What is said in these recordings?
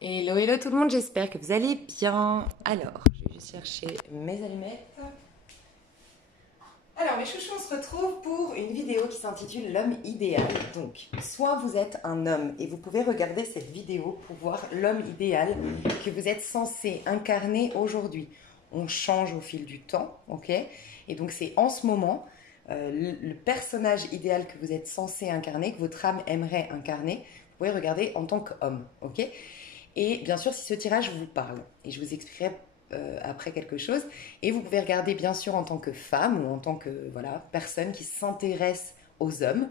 Hello, hello tout le monde, j'espère que vous allez bien. Alors, je vais juste chercher mes allumettes. Alors, mes chouchous, on se retrouve pour une vidéo qui s'intitule L'homme idéal. Donc, soit vous êtes un homme et vous pouvez regarder cette vidéo pour voir l'homme idéal que vous êtes censé incarner aujourd'hui. On change au fil du temps, ok? Et donc, c'est en ce moment le personnage idéal que vous êtes censé incarner, que votre âme aimerait incarner. Vous pouvez regarder en tant qu'homme, ok? Et bien sûr, si ce tirage vous parle, et je vous expliquerai après quelque chose, et vous pouvez regarder bien sûr en tant que femme ou en tant que personne qui s'intéresse aux hommes,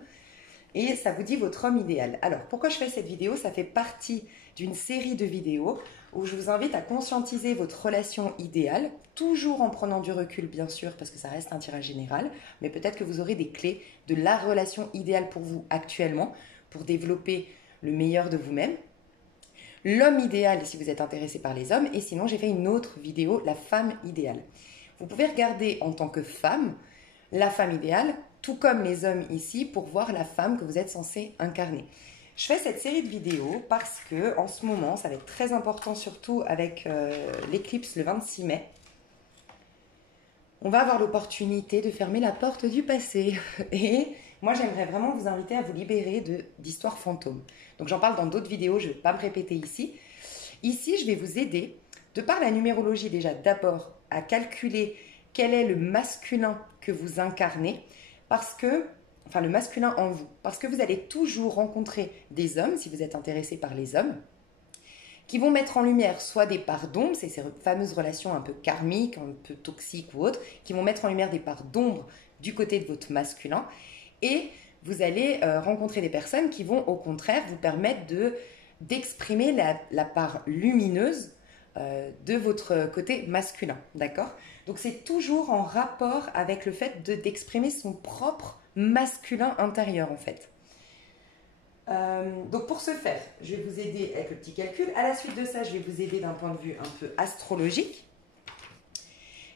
et ça vous dit votre homme idéal. Alors, pourquoi je fais cette vidéo? Ça fait partie d'une série de vidéos où je vous invite à conscientiser votre relation idéale, toujours en prenant du recul bien sûr, parce que ça reste un tirage général, mais peut-être que vous aurez des clés de la relation idéale pour vous actuellement, pour développer le meilleur de vous-même. L'homme idéal si vous êtes intéressé par les hommes, et sinon j'ai fait une autre vidéo, la femme idéale. Vous pouvez regarder en tant que femme la femme idéale, tout comme les hommes ici, pour voir la femme que vous êtes censé incarner. Je fais cette série de vidéos parce que en ce moment, ça va être très important, surtout avec l'éclipse le 26 mai. On va avoir l'opportunité de fermer la porte du passé. Et moi, j'aimerais vraiment vous inviter à vous libérer d'histoires fantômes. Donc, j'en parle dans d'autres vidéos, je ne vais pas me répéter ici. Ici, je vais vous aider, de par la numérologie déjà, d'abord à calculer quel est le masculin que vous incarnez, enfin le masculin en vous, parce que vous allez toujours rencontrer des hommes, si vous êtes intéressé par les hommes, qui vont mettre en lumière soit des parts d'ombre, c'est ces fameuses relations un peu karmiques, un peu toxiques ou autres, qui vont mettre en lumière des parts d'ombre du côté de votre masculin, et vous allez rencontrer des personnes qui vont au contraire vous permettre d'exprimer la part lumineuse de votre côté masculin, d'accord? Donc c'est toujours en rapport avec le fait d'exprimer son propre masculin intérieur en fait. Donc pour ce faire, je vais vous aider avec le petit calcul. À la suite de ça, je vais vous aider d'un point de vue un peu astrologique.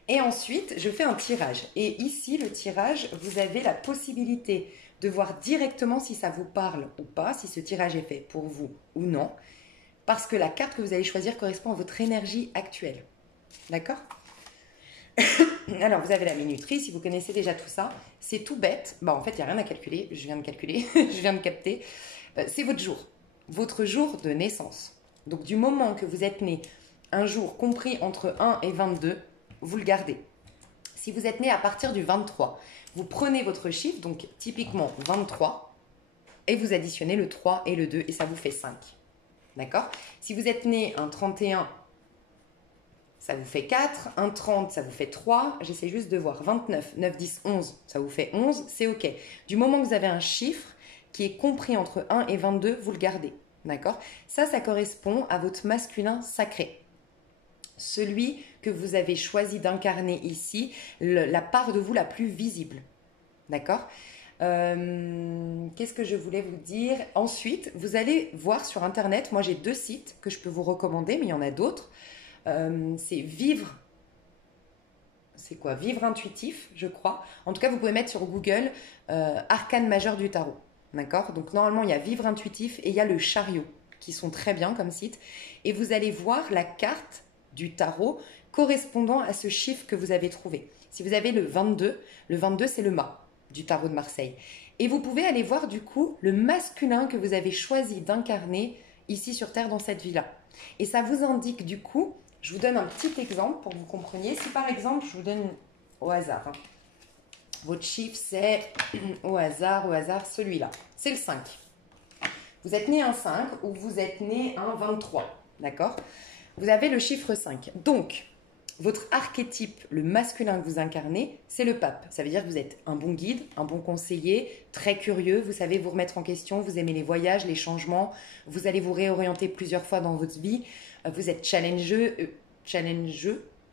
Et ensuite, je fais un tirage. Et ici, le tirage, vous avez la possibilité de voir directement si ça vous parle ou pas, si ce tirage est fait pour vous ou non, parce que la carte que vous allez choisir correspond à votre énergie actuelle. D'accord? Alors, vous avez la minuterie, si vous connaissez déjà tout ça, c'est tout bête. Bon, en fait, il n'y a rien à calculer, je viens de calculer, je viens de capter. C'est votre jour de naissance. Donc, du moment que vous êtes né, un jour compris entre 1 et 22, vous le gardez. Si vous êtes né à partir du 23, vous prenez votre chiffre, donc typiquement 23, et vous additionnez le 3 et le 2, et ça vous fait 5. D'accord? Si vous êtes né un 31, ça vous fait 4, un 30, ça vous fait 3, j'essaie juste de voir, 29, 9, 10, 11, ça vous fait 11, c'est OK. Du moment que vous avez un chiffre qui est compris entre 1 et 22, vous le gardez, d'accord? Ça correspond à votre masculin sacré. Celui que vous avez choisi d'incarner ici, la part de vous la plus visible, d'accord? Qu'est-ce que je voulais vous dire? Ensuite, vous allez voir sur Internet, moi j'ai 2 sites que je peux vous recommander, mais il y en a d'autres. C'est Vivre Intuitif, je crois. En tout cas, vous pouvez mettre sur Google Arcane majeur du tarot. D'accord? Donc, normalement, il y a Vivre Intuitif et il y a le Chariot, qui sont très bien comme site. Et vous allez voir la carte du tarot correspondant à ce chiffre que vous avez trouvé. Si vous avez le 22 c'est le mât du tarot de Marseille. Et vous pouvez aller voir du coup le masculin que vous avez choisi d'incarner ici sur Terre dans cette vie-là. Et ça vous indique du coup, je vous donne un petit exemple pour que vous compreniez. Si par exemple, je vous donne au hasard, votre chiffre c'est au hasard, celui-là, c'est le 5. Vous êtes né un 5 ou vous êtes né un 23, d'accord? Vous avez le chiffre 5. Donc, votre archétype, le masculin que vous incarnez, c'est le pape. Ça veut dire que vous êtes un bon guide, un bon conseiller, très curieux, vous savez vous remettre en question, vous aimez les voyages, les changements, vous allez vous réorienter plusieurs fois dans votre vie, vous êtes challengeux, je ne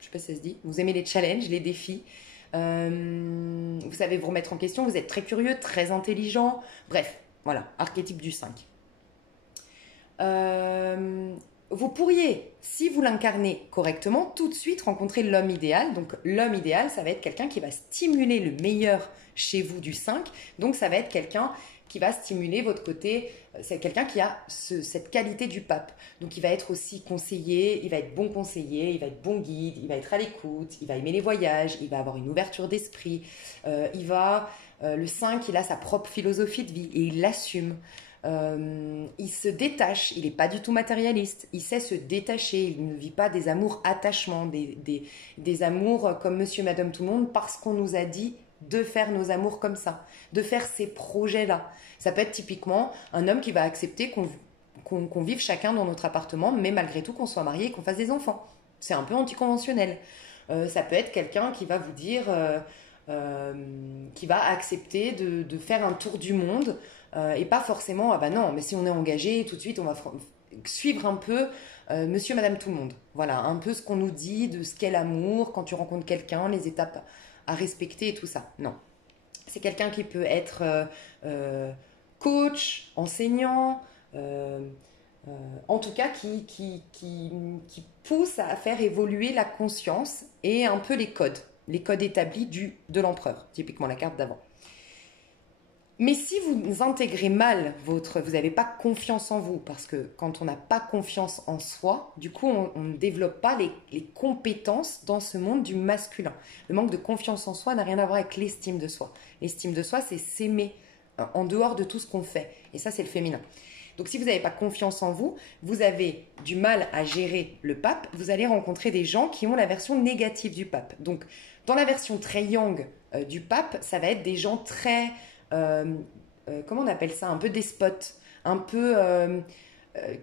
sais pas si ça se dit, vous aimez les challenges, les défis, vous savez vous remettre en question, vous êtes très curieux, très intelligent, bref, voilà, archétype du 5. vous pourriez, si vous l'incarnez correctement, tout de suite rencontrer l'homme idéal. Donc l'homme idéal, ça va être quelqu'un qui va stimuler le meilleur chez vous du 5. Donc ça va être quelqu'un qui va stimuler votre côté. C'est quelqu'un qui a cette qualité du pape. Donc il va être aussi conseiller, il va être bon conseiller, il va être bon guide, il va être à l'écoute, il va aimer les voyages, il va avoir une ouverture d'esprit. Le 5, il a sa propre philosophie de vie et il l'assume. Il se détache, il n'est pas du tout matérialiste, il sait se détacher, il ne vit pas des amours attachements, des amours comme monsieur, madame, tout le monde, parce qu'on nous a dit de faire nos amours comme ça, de faire ces projets-là. Ça peut être typiquement un homme qui va accepter qu'on vive chacun dans notre appartement, mais malgré tout qu'on soit marié et qu'on fasse des enfants. C'est un peu anticonventionnel. Ça peut être quelqu'un qui va vous dire, qui va accepter de faire un tour du monde, et pas forcément, ah bah non, mais si on est engagé, tout de suite, on va suivre un peu monsieur, madame, tout le monde. Voilà, un peu ce qu'on nous dit de ce qu'est l'amour, quand tu rencontres quelqu'un, les étapes à respecter et tout ça. Non. C'est quelqu'un qui peut être coach, enseignant, en tout cas qui pousse à faire évoluer la conscience et un peu les codes établis de l'empereur, typiquement la carte d'avant. Mais si vous intégrez mal vous n'avez pas confiance en vous, parce que quand on n'a pas confiance en soi, du coup, on ne développe pas les compétences dans ce monde du masculin. Le manque de confiance en soi n'a rien à voir avec l'estime de soi. L'estime de soi, c'est s'aimer en dehors de tout ce qu'on fait. Et ça, c'est le féminin. Donc, si vous n'avez pas confiance en vous, vous avez du mal à gérer le pape, vous allez rencontrer des gens qui ont la version négative du pape. Donc, dans la version très yang du pape, ça va être des gens très... comment on appelle ça, un peu despotes, un peu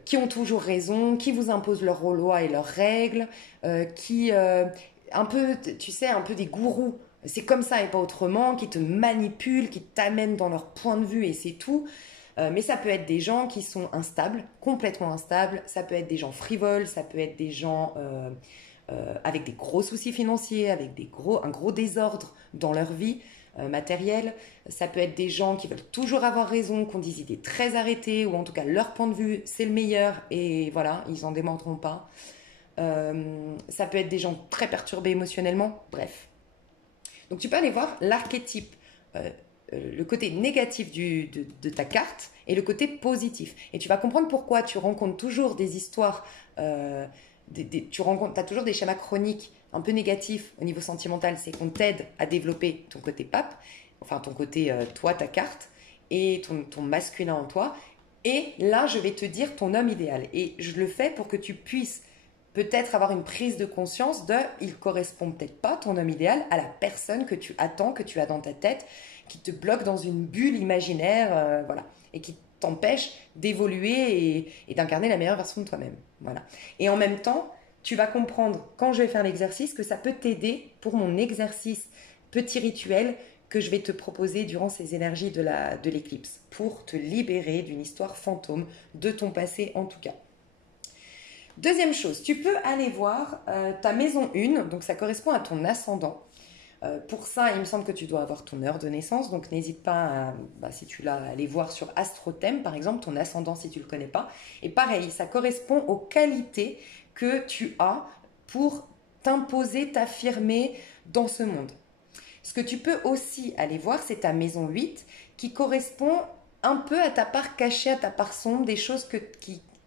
qui ont toujours raison, qui vous imposent leurs lois et leurs règles, un peu, tu sais, un peu des gourous. C'est comme ça et pas autrement, qui te manipulent, qui t'amènent dans leur point de vue et c'est tout. Mais ça peut être des gens qui sont instables, complètement instables. Ça peut être des gens frivoles, ça peut être des gens avec des gros soucis financiers, avec un gros désordre dans leur vie matérielle. Ça peut être des gens qui veulent toujours avoir raison, qui ont des idées très arrêtées, ou en tout cas leur point de vue c'est le meilleur et voilà, ils n'en démenteront pas. Ça peut être des gens très perturbés émotionnellement, bref. Donc tu peux aller voir l'archétype, le côté négatif de ta carte et le côté positif. Et tu vas comprendre pourquoi tu rencontres toujours des histoires, tu as toujours des schémas chroniques un peu négatifs au niveau sentimental. C'est qu'on t'aide à développer ton côté pape, enfin ton côté toi, ta carte, et ton masculin en toi. Et là, je vais te dire ton homme idéal. Et je le fais pour que tu puisses peut-être avoir une prise de conscience il correspond peut-être pas, ton homme idéal, à la personne que tu attends, que tu as dans ta tête, qui te bloque dans une bulle imaginaire, voilà, et qui t'empêche d'évoluer et d'incarner la meilleure version de toi-même. Voilà. Et en même temps, tu vas comprendre, quand je vais faire l'exercice, que ça peut t'aider pour mon exercice petit rituel que je vais te proposer durant ces énergies de l'éclipse, pour te libérer d'une histoire fantôme, de ton passé en tout cas. Deuxième chose, tu peux aller voir ta maison 1, donc ça correspond à ton ascendant. Pour ça, il me semble que tu dois avoir ton heure de naissance, donc n'hésite pas, si tu l'as, à aller voir sur AstroThème, par exemple, ton ascendant si tu ne le connais pas. Et pareil, ça correspond aux qualités que tu as pour t'imposer, t'affirmer dans ce monde. Ce que tu peux aussi aller voir, c'est ta maison 8, qui correspond un peu à ta part cachée, à ta part sombre, des choses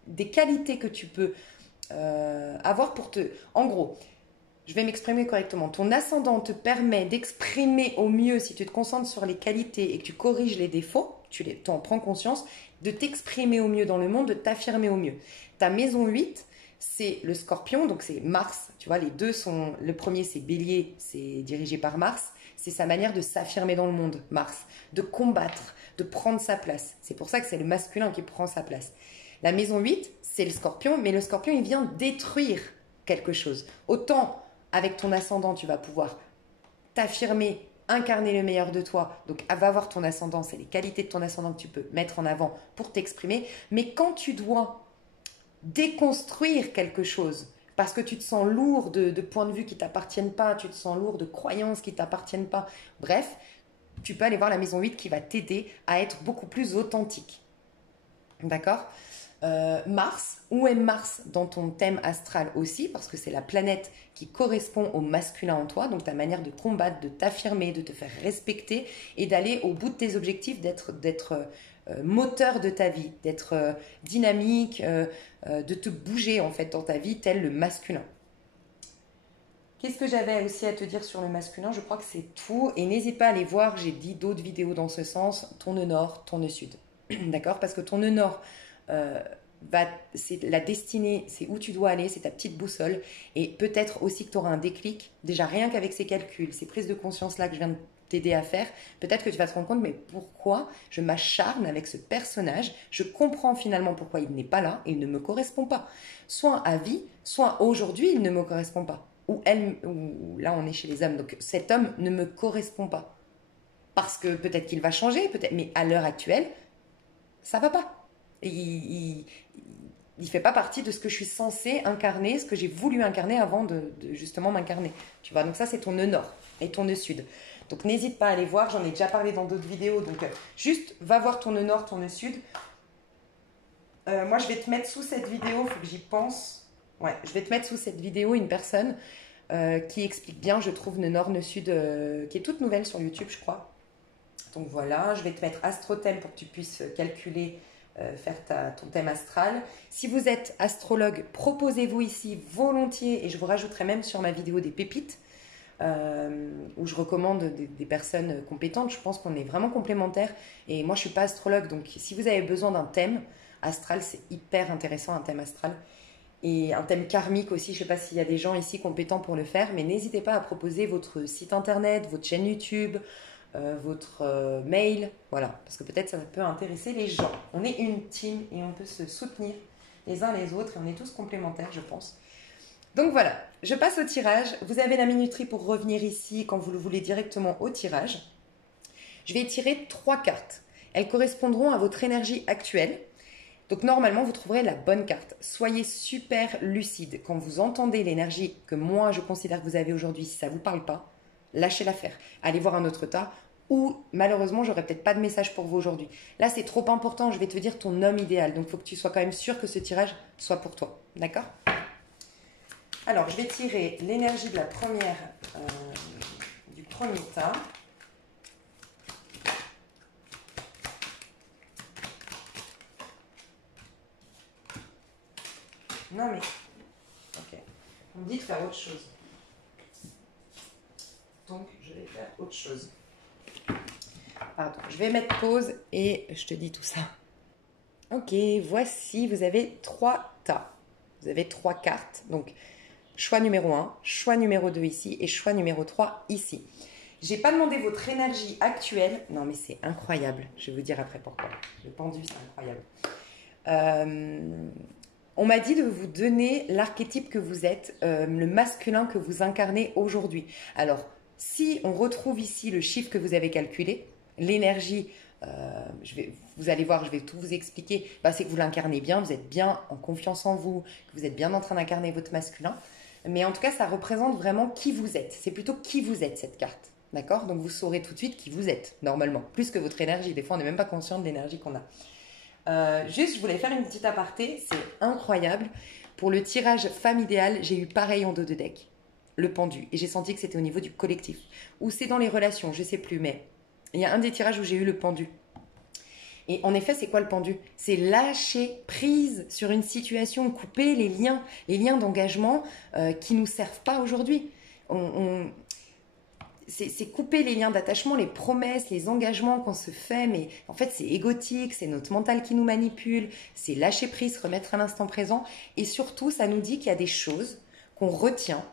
des qualités que tu peux avoir pour te... En gros, je vais m'exprimer correctement. Ton ascendant te permet d'exprimer au mieux, si tu te concentres sur les qualités et que tu corriges les défauts, tu en prends conscience, de t'exprimer au mieux dans le monde, de t'affirmer au mieux. Ta maison 8, c'est le Scorpion, donc c'est Mars. Tu vois, les deux sont... Le premier, c'est Bélier, c'est dirigé par Mars. C'est sa manière de s'affirmer dans le monde, Mars. De combattre, de prendre sa place. C'est pour ça que c'est le masculin qui prend sa place. La maison 8, c'est le Scorpion, mais le Scorpion, il vient détruire quelque chose. Autant avec ton ascendant, tu vas pouvoir t'affirmer, incarner le meilleur de toi. Donc, va voir ton ascendant, c'est les qualités de ton ascendant que tu peux mettre en avant pour t'exprimer. Mais quand tu dois déconstruire quelque chose, parce que tu te sens lourd de points de vue qui ne t'appartiennent pas, tu te sens lourd de croyances qui ne t'appartiennent pas, bref, tu peux aller voir la maison 8 qui va t'aider à être beaucoup plus authentique. D'accord ? Mars, où est Mars dans ton thème astral aussi, parce que c'est la planète qui correspond au masculin en toi, donc ta manière de combattre, de t'affirmer, de te faire respecter et d'aller au bout de tes objectifs, d'être moteur de ta vie, d'être dynamique, de te bouger en fait dans ta vie tel le masculin. Qu'est-ce que j'avais aussi à te dire sur le masculin? Je crois que c'est tout. Et n'hésite pas à aller voir, j'ai dit d'autres vidéos dans ce sens, ton nœud nord, ton nœud sud. D'accord? Parce que ton nœud nord, c'est la destinée, c'est où tu dois aller, c'est ta petite boussole. Et peut-être aussi que tu auras un déclic, déjà rien qu'avec ces calculs, ces prises de conscience-là que je viens de t'aider à faire, peut-être que tu vas te rendre compte, mais pourquoi je m'acharne avec ce personnage? Je comprends finalement pourquoi il n'est pas là, il ne me correspond pas. Soit à vie, soit aujourd'hui, il ne me correspond pas. Ou là on est chez les hommes, donc cet homme ne me correspond pas. Parce que peut-être qu'il va changer, peut-être, mais à l'heure actuelle, ça va pas. Et il fait pas partie de ce que je suis censée incarner, ce que j'ai voulu incarner avant de justement m'incarner. Tu vois, donc ça c'est ton nœud nord et ton nœud sud. Donc n'hésite pas à aller voir, j'en ai déjà parlé dans d'autres vidéos, donc juste va voir ton nœud nord, ton nœud sud. Moi je vais te mettre sous cette vidéo, il faut que j'y pense. Ouais, je vais te mettre sous cette vidéo une personne qui explique bien, je trouve, nœud nord, nœud sud, qui est toute nouvelle sur YouTube, je crois. Donc voilà, je vais te mettre astrothème pour que tu puisses calculer, faire ton thème astral. Si vous êtes astrologue, proposez-vous ici volontiers, et je vous rajouterai même sur ma vidéo des pépites, où je recommande des personnes compétentes. Je pense qu'on est vraiment complémentaires. Et moi, je ne suis pas astrologue, donc si vous avez besoin d'un thème astral, c'est hyper intéressant, un thème astral. Et un thème karmique aussi, je ne sais pas s'il y a des gens ici compétents pour le faire, mais n'hésitez pas à proposer votre site internet, votre chaîne YouTube, votre mail, voilà, parce que peut-être ça peut intéresser les gens. On est une team et on peut se soutenir les uns les autres et on est tous complémentaires, je pense. Donc voilà, je passe au tirage. Vous avez la minuterie pour revenir ici quand vous le voulez directement au tirage. Je vais tirer 3 cartes. Elles correspondront à votre énergie actuelle. Donc normalement, vous trouverez la bonne carte. Soyez super lucide. Quand vous entendez l'énergie que moi, je considère que vous avez aujourd'hui, si ça ne vous parle pas, lâchez l'affaire. Allez voir un autre tas. Ou malheureusement, j'aurai peut-être pas de message pour vous aujourd'hui. Là, c'est trop important. Je vais te dire ton homme idéal. Donc, il faut que tu sois quand même sûr que ce tirage soit pour toi. D'accord? Alors, je vais tirer l'énergie de la première, du premier tas. Non mais, ok, on me dit de faire autre chose. Donc, je vais faire autre chose. Pardon, je vais mettre pause et je te dis tout ça. Ok, voici, vous avez 3 tas. Vous avez 3 cartes. Donc, choix numéro 1, choix numéro 2 ici et choix numéro 3 ici. J'ai pas demandé votre énergie actuelle. Non mais c'est incroyable. Je vais vous dire après pourquoi. Le pendu, c'est incroyable. On m'a dit de vous donner l'archétype que vous êtes, le masculin que vous incarnez aujourd'hui. Alors, si on retrouve ici le chiffre que vous avez calculé, l'énergie, vous allez voir, je vais tout vous expliquer, c'est que vous l'incarnez bien, vous êtes bien en confiance en vous, que vous êtes bien en train d'incarner votre masculin. Mais en tout cas, ça représente vraiment qui vous êtes. C'est plutôt qui vous êtes, cette carte. D'accord? Donc, vous saurez tout de suite qui vous êtes, normalement. Plus que votre énergie. Des fois, on n'est même pas conscient de l'énergie qu'on a. Juste, je voulais faire une petite aparté, c'est incroyable. Pour le tirage femme idéale, j'ai eu pareil en dos de deck, le pendu. Et j'ai senti que c'était au niveau du collectif. Ou c'est dans les relations, je ne sais plus, mais il y a un des tirages où j'ai eu le pendu. Et en effet, c'est quoi le pendu? C'est lâcher prise sur une situation, couper les liens d'engagement qui ne nous servent pas aujourd'hui. C'est couper les liens d'attachement, les promesses, les engagements qu'on se fait, mais en fait c'est égotique, c'est notre mental qui nous manipule, c'est lâcher prise, remettre à l'instant présent, et surtout ça nous dit qu'il y a des choses qu'on retient,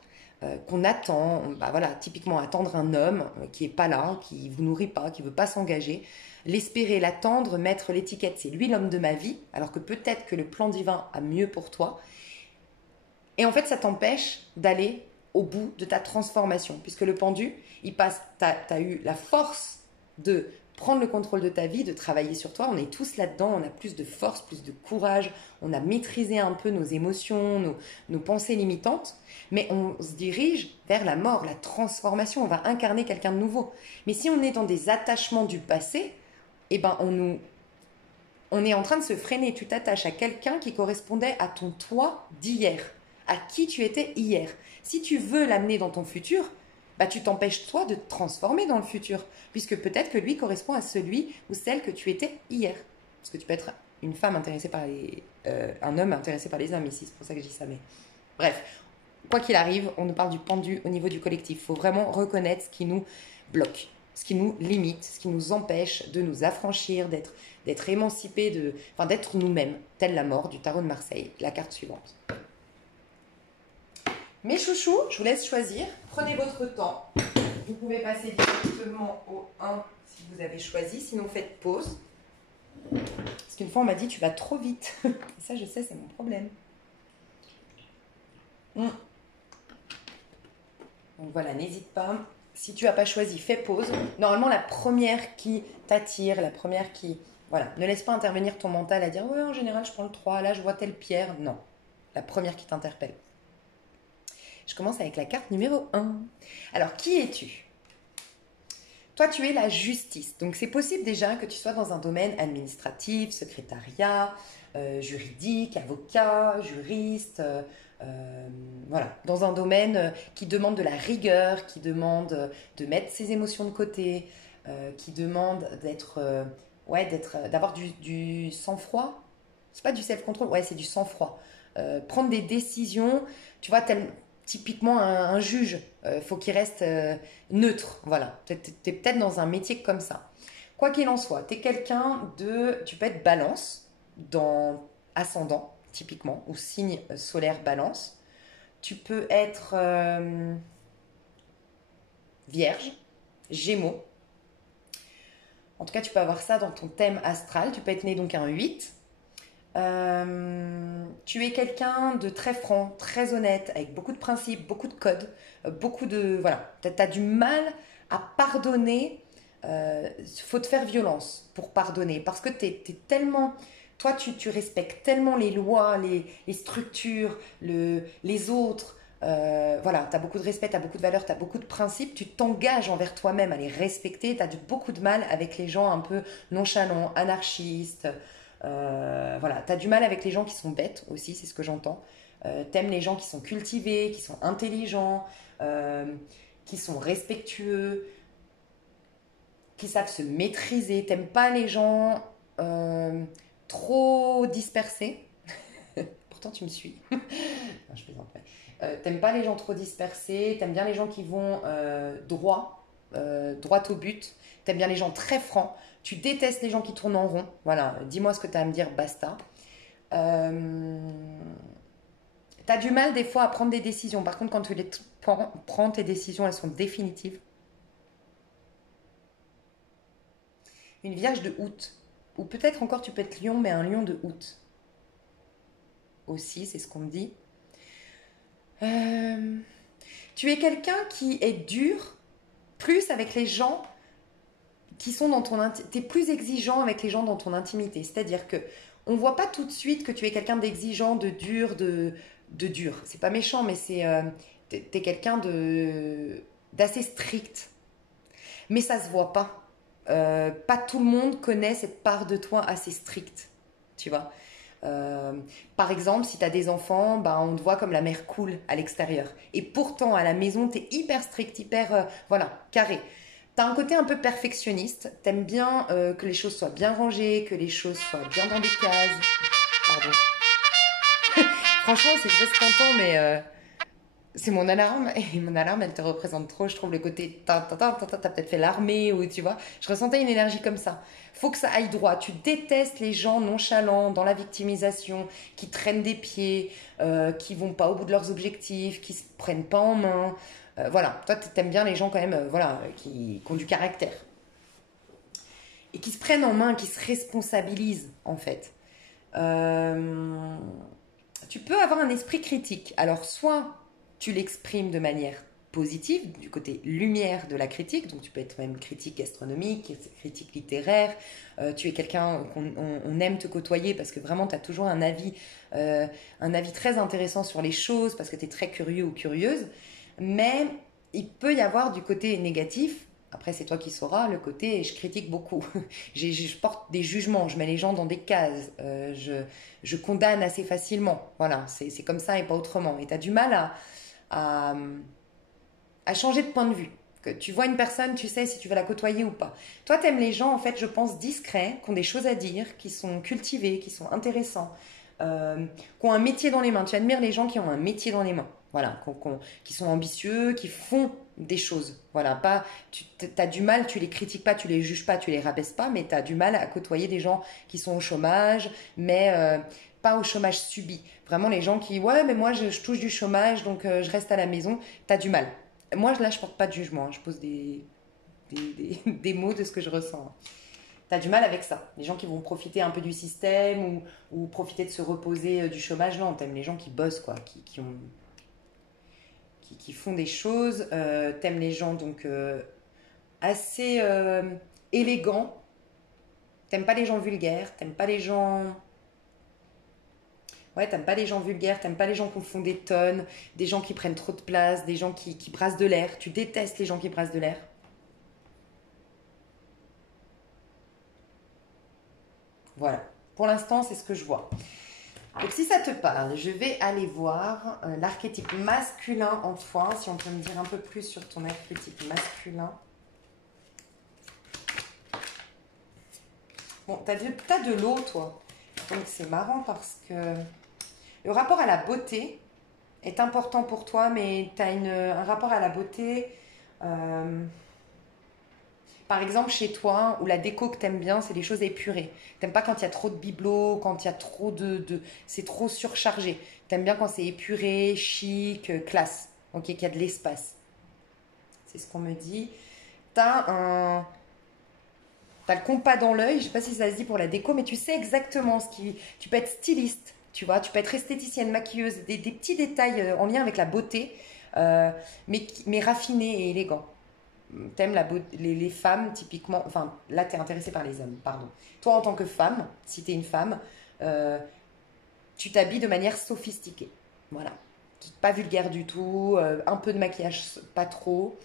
qu'on attend, voilà, typiquement attendre un homme qui n'est pas là, qui ne vous nourrit pas, qui ne veut pas s'engager, l'espérer, l'attendre, mettre l'étiquette, c'est lui l'homme de ma vie, alors que peut-être que le plan divin a mieux pour toi, et en fait ça t'empêche d'aller au bout de ta transformation, puisque le pendu, il passe, t'as eu la force de prendre le contrôle de ta vie, de travailler sur toi, on est tous là-dedans, on a plus de force, plus de courage, on a maîtrisé un peu nos émotions, nos pensées limitantes, mais on se dirige vers la mort, la transformation, on va incarner quelqu'un de nouveau. Mais si on est dans des attachements du passé, eh ben on nous on est en train de se freiner. Tu t'attaches à quelqu'un qui correspondait à ton toi d'hier, à qui tu étais hier. Si tu veux l'amener dans ton futur, bah, tu t'empêches toi de te transformer dans le futur, puisque peut-être que lui correspond à celui ou celle que tu étais hier. Parce que tu peux être une femme intéressée par un homme intéressé par les hommes ici, c'est pour ça que je dis ça. Mais bref, quoi qu'il arrive, on nous parle du pendu au niveau du collectif. Il faut vraiment reconnaître ce qui nous bloque, ce qui nous limite, ce qui nous empêche de nous affranchir, d'être émancipés, d'être nous-mêmes, telle la mort du tarot de Marseille. La carte suivante. Mes chouchous, je vous laisse choisir. Prenez votre temps. Vous pouvez passer directement au 1 si vous avez choisi, sinon faites pause. Parce qu'une fois, on m'a dit, tu vas trop vite. Et ça, je sais, c'est mon problème. Donc voilà, n'hésite pas. Si tu n'as pas choisi, fais pause. Normalement, la première qui t'attire, la première qui... Voilà, ne laisse pas intervenir ton mental à dire « Ouais, en général, je prends le 3, là, je vois telle pierre. » Non, la première qui t'interpelle. Je commence avec la carte numéro 1. Alors, qui es-tu ? Toi, tu es la justice. Donc, c'est possible déjà que tu sois dans un domaine administratif, secrétariat, juridique, avocat, juriste, voilà. Dans un domaine qui demande de la rigueur, qui demande de mettre ses émotions de côté, qui demande d'avoir du sang-froid. C'est pas du self-control, ouais, c'est du sang-froid. Prendre des décisions, tu vois, typiquement un juge, faut qu'il reste neutre, voilà. Tu es peut-être dans un métier comme ça. Quoi qu'il en soit, tu peux être balance, dans ascendant, typiquement, ou signe solaire balance. Tu peux être vierge, gémeaux. En tout cas, tu peux avoir ça dans ton thème astral. Tu peux être né donc un 8. Tu es quelqu'un de très franc, très honnête, avec beaucoup de principes, beaucoup de codes, voilà. Tu as du mal à pardonner. Faut te faire violence pour pardonner parce que t'es tellement... Toi, tu respectes tellement les lois, les structures, les autres. Voilà, tu as beaucoup de respect, tu as beaucoup de valeurs, tu as beaucoup de principes. Tu t'engages envers toi-même à les respecter. Tu as beaucoup de mal avec les gens un peu nonchalants, anarchistes. Voilà, tu as du mal avec les gens qui sont bêtes aussi, c'est ce que j'entends. T'aimes les gens qui sont cultivés, qui sont intelligents, qui sont respectueux, qui savent se maîtriser. T'aimes pas les gens trop dispersés. Pourtant, tu me suis. Non, je plaisante pas. T'aimes pas les gens trop dispersés. T'aimes bien les gens qui vont droit au but. T'aimes bien les gens très francs. Tu détestes les gens qui tournent en rond. Voilà, dis-moi ce que tu as à me dire, basta. Tu as du mal des fois à prendre des décisions. Par contre, quand tu prends tes décisions, elles sont définitives. Une vierge de août. Ou peut-être encore tu peux être lion, mais un lion de août. Aussi, c'est ce qu'on me dit. Tu es quelqu'un qui est dur, plus avec les gens qui sont dans ton intimité. Tu es plus exigeant avec les gens dans ton intimité. C'est-à-dire que on ne voit pas tout de suite que tu es quelqu'un d'exigeant, de dur, de dur. C'est pas méchant, mais t'es quelqu'un d'assez strict. Mais ça se voit pas. Pas tout le monde connaît cette part de toi assez stricte, tu vois. Par exemple, si tu as des enfants, bah, on te voit comme la mère cool à l'extérieur. Et pourtant, à la maison, tu es hyper strict, hyper carré. Tu as un côté un peu perfectionniste. Tu aimes bien que les choses soient bien rangées, que les choses soient bien dans des cases. Pardon. Franchement, c'est très tentant, mais c'est mon alarme. Et mon alarme, elle te représente trop. Je trouve le côté... T'as peut-être fait l'armée ou tu vois. Je ressentais une énergie comme ça. Faut que ça aille droit. Tu détestes les gens nonchalants, dans la victimisation, qui traînent des pieds, qui vont pas au bout de leurs objectifs, qui se prennent pas en main. Voilà, toi t'aimes bien les gens quand même qui ont du caractère. Et qui se prennent en main, qui se responsabilisent en fait. Tu peux avoir un esprit critique. Alors soit tu l'exprimes de manière positive, du côté lumière de la critique, donc tu peux être même critique gastronomique, critique littéraire, tu es quelqu'un qu'on aime te côtoyer parce que vraiment tu as toujours un avis très intéressant sur les choses, parce que tu es très curieux ou curieuse, mais il peut y avoir du côté négatif, Après, c'est toi qui sauras le côté, je critique beaucoup. Je porte des jugements, je mets les gens dans des cases, je condamne assez facilement. Voilà, c'est comme ça et pas autrement. Et tu as du mal à, à changer de point de vue. Que tu vois une personne, tu sais si tu vas la côtoyer ou pas. Toi, t'aimes les gens, en fait, je pense, discrets, qui ont des choses à dire, qui sont cultivés, qui sont intéressants, qui ont un métier dans les mains. Tu admires les gens qui ont un métier dans les mains. Voilà, qui sont ambitieux, qui font des choses. Voilà, pas, tu as du mal, tu les critiques pas, tu les juges pas, tu les rabaisses pas, mais tu as du mal à côtoyer des gens qui sont au chômage, mais pas au chômage subi. Vraiment, les gens qui, ouais, mais moi, je touche du chômage, donc je reste à la maison, tu as du mal. Moi, là, je porte pas de jugement, hein. Je pose des mots de ce que je ressens. Tu as du mal avec ça. Les gens qui vont profiter un peu du système ou profiter de se reposer du chômage, non, t'aimes les gens qui bossent, quoi, qui font des choses. T'aimes les gens donc assez élégants. T'aimes pas les gens vulgaires. T'aimes pas les gens. Ouais, t'aimes pas les gens vulgaires. T'aimes pas les gens qui font des tonnes, des gens qui prennent trop de place, des gens qui brassent de l'air. Tu détestes les gens qui brassent de l'air. Voilà. Pour l'instant, c'est ce que je vois. Donc, si ça te parle, je vais aller voir l'archétype masculin en toi. Si on peut me dire un peu plus sur ton archétype masculin. Bon, t'as de l'eau, toi. Donc, c'est marrant parce que le rapport à la beauté est important pour toi, mais tu as un rapport à la beauté... par exemple, chez toi, où la déco que t'aimes bien, c'est des choses épurées. T'aimes pas quand il y a trop de bibelots, quand il y a trop c'est trop surchargé. T'aimes bien quand c'est épuré, chic, classe. Ok, qu'il y a de l'espace. C'est ce qu'on me dit. T'as un... T'as le compas dans l'œil, je sais pas si ça se dit pour la déco, mais tu sais exactement ce qui... Tu peux être styliste, tu vois, tu peux être esthéticienne, maquilleuse, des petits détails en lien avec la beauté, mais raffinés et élégants. T'aimes les femmes, typiquement. Enfin, là, t'es intéressée par les hommes, pardon. Toi, en tant que femme, si t'es une femme, euh, tu t'habilles de manière sophistiquée. Voilà. Pas vulgaire du tout, un peu de maquillage, pas trop.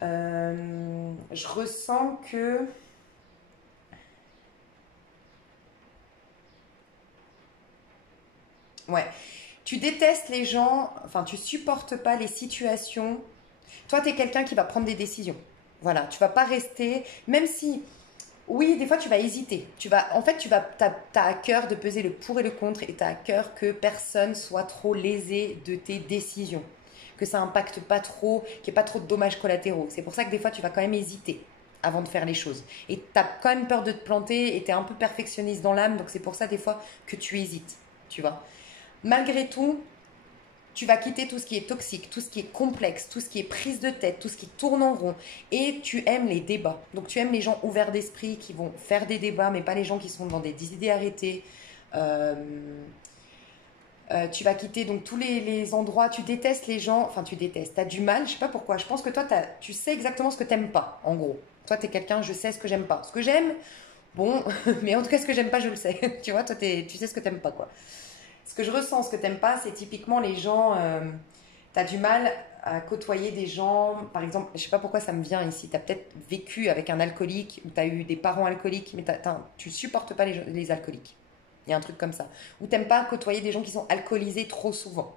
Je ressens que. Ouais. Tu détestes les gens, enfin, tu supportes pas les situations. Toi, t'es quelqu'un qui va prendre des décisions. Voilà. Tu vas pas rester, même si. Oui, des fois tu vas hésiter. En fait, t'as à cœur de peser le pour et le contre et t'as à cœur que personne soit trop lésé de tes décisions. Que ça impacte pas trop, qu'il n'y ait pas trop de dommages collatéraux. C'est pour ça que des fois tu vas quand même hésiter avant de faire les choses. Et t'as quand même peur de te planter et t'es un peu perfectionniste dans l'âme, donc c'est pour ça des fois que tu hésites, tu vois. Malgré tout, tu vas quitter tout ce qui est toxique, tout ce qui est complexe, tout ce qui est prise de tête, tout ce qui tourne en rond. Et tu aimes les débats. Donc tu aimes les gens ouverts d'esprit qui vont faire des débats, mais pas les gens qui sont dans des idées arrêtées. Euh, tu vas quitter donc tous les endroits. Tu détestes les gens. Enfin, tu détestes. Tu as du mal. Je sais pas pourquoi. Je pense que toi, tu sais exactement ce que tu n'aimes pas, en gros. Toi, tu es quelqu'un, je sais ce que j'aime pas. Ce que j'aime, bon, mais en tout cas, ce que j'aime pas, je le sais. Tu vois, toi, tu sais ce que tu n'aimes pas, quoi. Ce que je ressens, ce que t'aimes pas, c'est typiquement les gens. T'as du mal à côtoyer des gens. Par exemple, je sais pas pourquoi ça me vient ici. T'as peut-être vécu avec un alcoolique, ou t'as eu des parents alcooliques, mais tu supportes pas les alcooliques. Il y a un truc comme ça. Ou t'aimes pas côtoyer des gens qui sont alcoolisés trop souvent.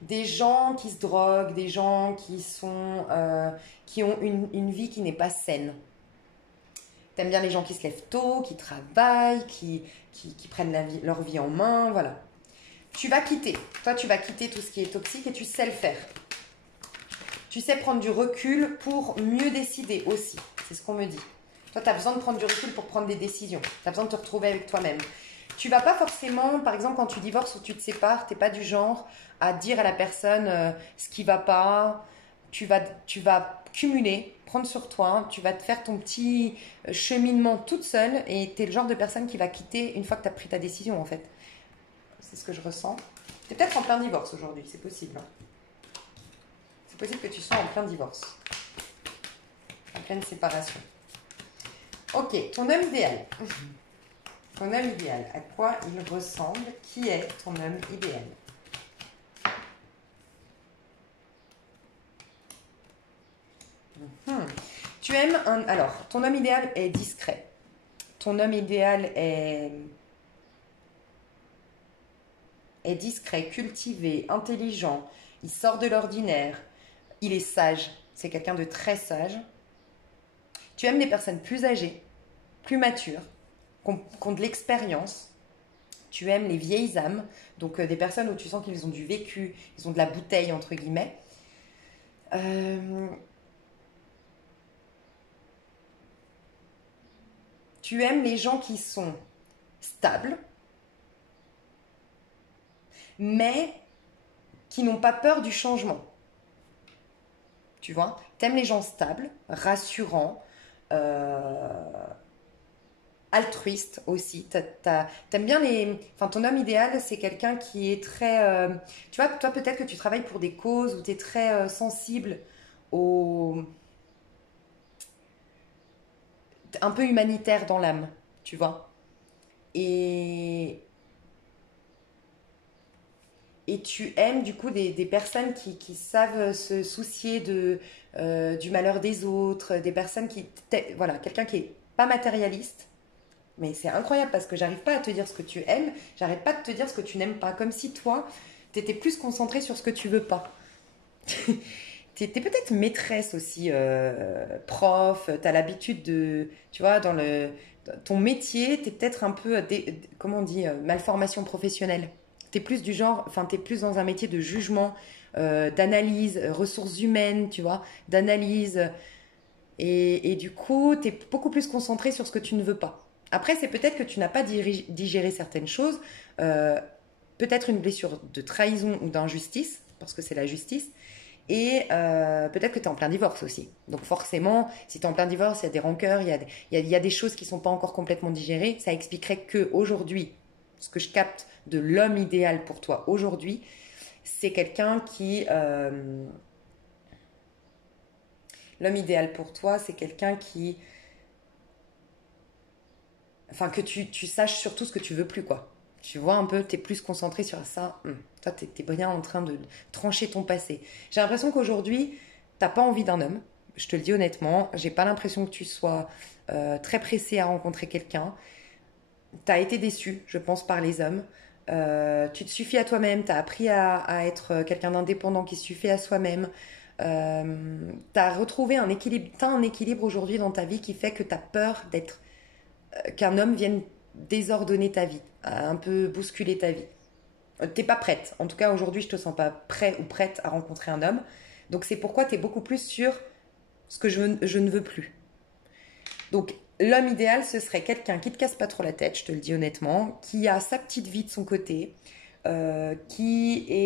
Des gens qui se droguent, des gens qui ont une vie qui n'est pas saine. T'aimes bien les gens qui se lèvent tôt, qui travaillent, qui prennent leur vie en main, voilà. Tu vas quitter. Toi, tu vas quitter tout ce qui est toxique et tu sais le faire. Tu sais prendre du recul pour mieux décider aussi. C'est ce qu'on me dit. Toi, tu as besoin de prendre du recul pour prendre des décisions. Tu as besoin de te retrouver avec toi-même. Tu vas pas forcément, par exemple, quand tu divorces ou tu te sépares, tu n'es pas du genre à dire à la personne ce qui va pas. Tu vas cumuler, prendre sur toi, tu vas te faire ton petit cheminement toute seule et tu es le genre de personne qui va quitter une fois que tu as pris ta décision, en fait. C'est ce que je ressens. Tu es peut-être en plein divorce aujourd'hui, c'est possible. C'est possible que tu sois en plein divorce. En pleine séparation. Ok, ton homme idéal. Ton homme idéal, à quoi il ressemble? Qui est ton homme idéal? Tu aimes un... Alors, ton homme idéal est discret. Ton homme idéal est discret, cultivé, intelligent. Il sort de l'ordinaire. Il est sage. C'est quelqu'un de très sage. Tu aimes les personnes plus âgées, plus matures, qui ont de l'expérience. Tu aimes les vieilles âmes, donc des personnes où tu sens qu'ils ont du vécu, ils ont de la bouteille, entre guillemets. Tu aimes les gens qui sont stables, mais qui n'ont pas peur du changement. Tu vois, t'aimes les gens stables, rassurants, altruistes aussi. T'aimes bien les... Enfin, ton homme idéal, c'est quelqu'un qui est très... Tu vois, toi, peut-être que tu travailles pour des causes où tu es très sensible au... un peu humanitaire dans l'âme, tu vois. Et, et tu aimes du coup des personnes qui savent se soucier du malheur des autres, des personnes qui... Voilà, quelqu'un qui est pas matérialiste. Mais c'est incroyable parce que j'arrive pas à te dire ce que tu aimes, j'arrête pas de te dire ce que tu n'aimes pas. Comme si toi, t'étais plus concentré sur ce que tu veux pas. T'es peut-être maîtresse aussi, prof, t'as l'habitude de, tu vois, ton métier, t'es peut-être un peu, comment on dit, malformation professionnelle. T'es plus du genre, enfin, t'es plus dans un métier de jugement, d'analyse, ressources humaines, tu vois, d'analyse. Et du coup, t'es beaucoup plus concentré sur ce que tu ne veux pas. Après, c'est peut-être que tu n'as pas digéré certaines choses, euh, peut-être une blessure de trahison ou d'injustice, parce que c'est la justice. Et peut-être que tu es en plein divorce aussi. Donc forcément, si tu es en plein divorce, il y a des rancœurs, il y a des choses qui ne sont pas encore complètement digérées. Ça expliquerait que aujourd'hui, ce que je capte de l'homme idéal pour toi aujourd'hui, c'est quelqu'un qui... l'homme idéal pour toi, c'est quelqu'un qui... Enfin, que tu saches surtout ce que tu veux plus, quoi. Tu vois un peu, tu es plus concentré sur ça. Toi, tu es bien en train de trancher ton passé. J'ai l'impression qu'aujourd'hui, t'as pas envie d'un homme. Je te le dis honnêtement. J'ai pas l'impression que tu sois très pressé à rencontrer quelqu'un. Tu as été déçu, je pense, par les hommes. Tu te suffis à toi-même. Tu as appris à être quelqu'un d'indépendant qui se suffit à soi-même. Tu as retrouvé un équilibre. Tu as un équilibre aujourd'hui dans ta vie qui fait que tu as peur d'être qu'un homme vienne désordonner ta vie, un peu bousculer ta vie. T'es pas prête. En tout cas, aujourd'hui, je te sens pas prêt ou prête à rencontrer un homme. Donc, c'est pourquoi tu es beaucoup plus sur ce que je ne veux plus. Donc, l'homme idéal, ce serait quelqu'un qui te casse pas trop la tête, je te le dis honnêtement, qui a sa petite vie de son côté, qui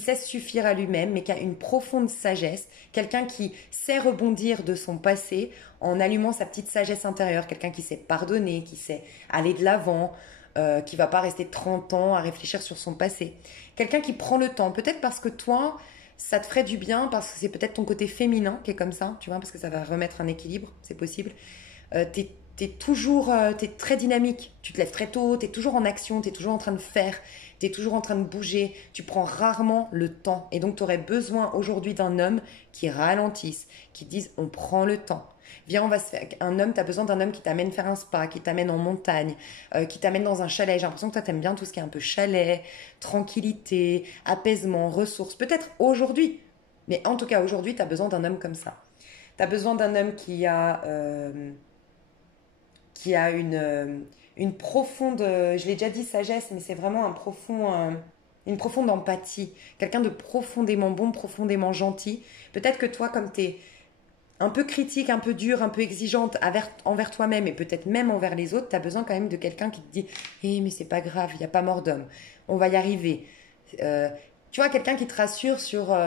sait se suffire à lui-même, mais qui a une profonde sagesse, quelqu'un qui sait rebondir de son passé en allumant sa petite sagesse intérieure, quelqu'un qui sait pardonner, qui sait aller de l'avant, qui va pas rester 30 ans à réfléchir sur son passé. Quelqu'un qui prend le temps, peut-être parce que toi, ça te ferait du bien, parce que c'est peut-être ton côté féminin qui est comme ça, tu vois, parce que ça va remettre un équilibre, c'est possible. T'es très dynamique, tu te lèves très tôt, t'es toujours en action, t'es toujours en train de faire, t'es toujours en train de bouger, tu prends rarement le temps. Et donc tu aurais besoin aujourd'hui d'un homme qui ralentisse, qui dise on prend le temps. Viens, on va se faire. Un homme, t'as besoin d'un homme qui t'amène faire un spa, qui t'amène en montagne, qui t'amène dans un chalet. J'ai l'impression que toi t'aimes bien tout ce qui est un peu chalet, tranquillité, apaisement, ressources. Peut-être aujourd'hui, mais en tout cas aujourd'hui, t'as besoin d'un homme comme ça. T'as besoin d'un homme qui a une profonde, je l'ai déjà dit sagesse, mais c'est vraiment une profonde empathie. Quelqu'un de profondément bon, profondément gentil. Peut-être que toi, comme tu es un peu critique, un peu dure, un peu exigeante envers toi-même et peut-être même envers les autres, tu as besoin quand même de quelqu'un qui te dit mais c'est pas grave, il n'y a pas mort d'homme, on va y arriver. Tu vois, quelqu'un qui te rassure sur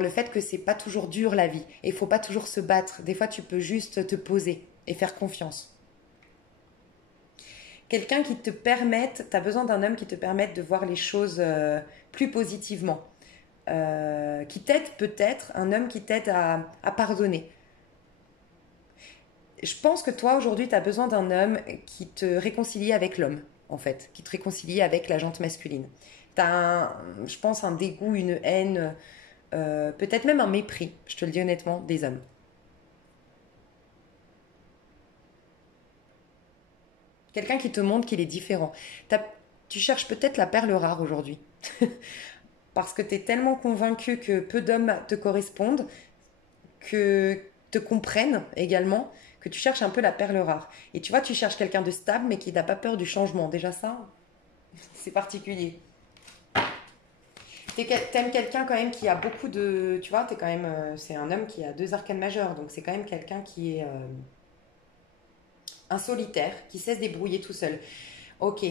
le fait que c'est pas toujours dur la vie et il faut pas toujours se battre. Des fois, tu peux juste te poser et faire confiance. Quelqu'un qui te permette, tu as besoin d'un homme qui te permette de voir les choses plus positivement. Qui t'aide peut-être, un homme qui t'aide à pardonner. Je pense que toi, aujourd'hui, tu as besoin d'un homme qui te réconcilie avec l'homme, en fait, qui te réconcilie avec la jante masculine. Tu as, je pense, un dégoût, une haine, peut-être même un mépris, je te le dis honnêtement, des hommes. Quelqu'un qui te montre qu'il est différent. Tu cherches peut-être la perle rare aujourd'hui. Parce que tu es tellement convaincu que peu d'hommes te correspondent, que te comprennent également, que tu cherches un peu la perle rare. Et tu vois, tu cherches quelqu'un de stable, mais qui n'a pas peur du changement. Déjà ça, c'est particulier. T'aimes quelqu'un quand même qui a beaucoup de... Tu vois, t'es quand même... c'est un homme qui a 2 arcanes majeures, donc c'est quand même quelqu'un qui est un solitaire, qui sait se débrouiller tout seul. Ok.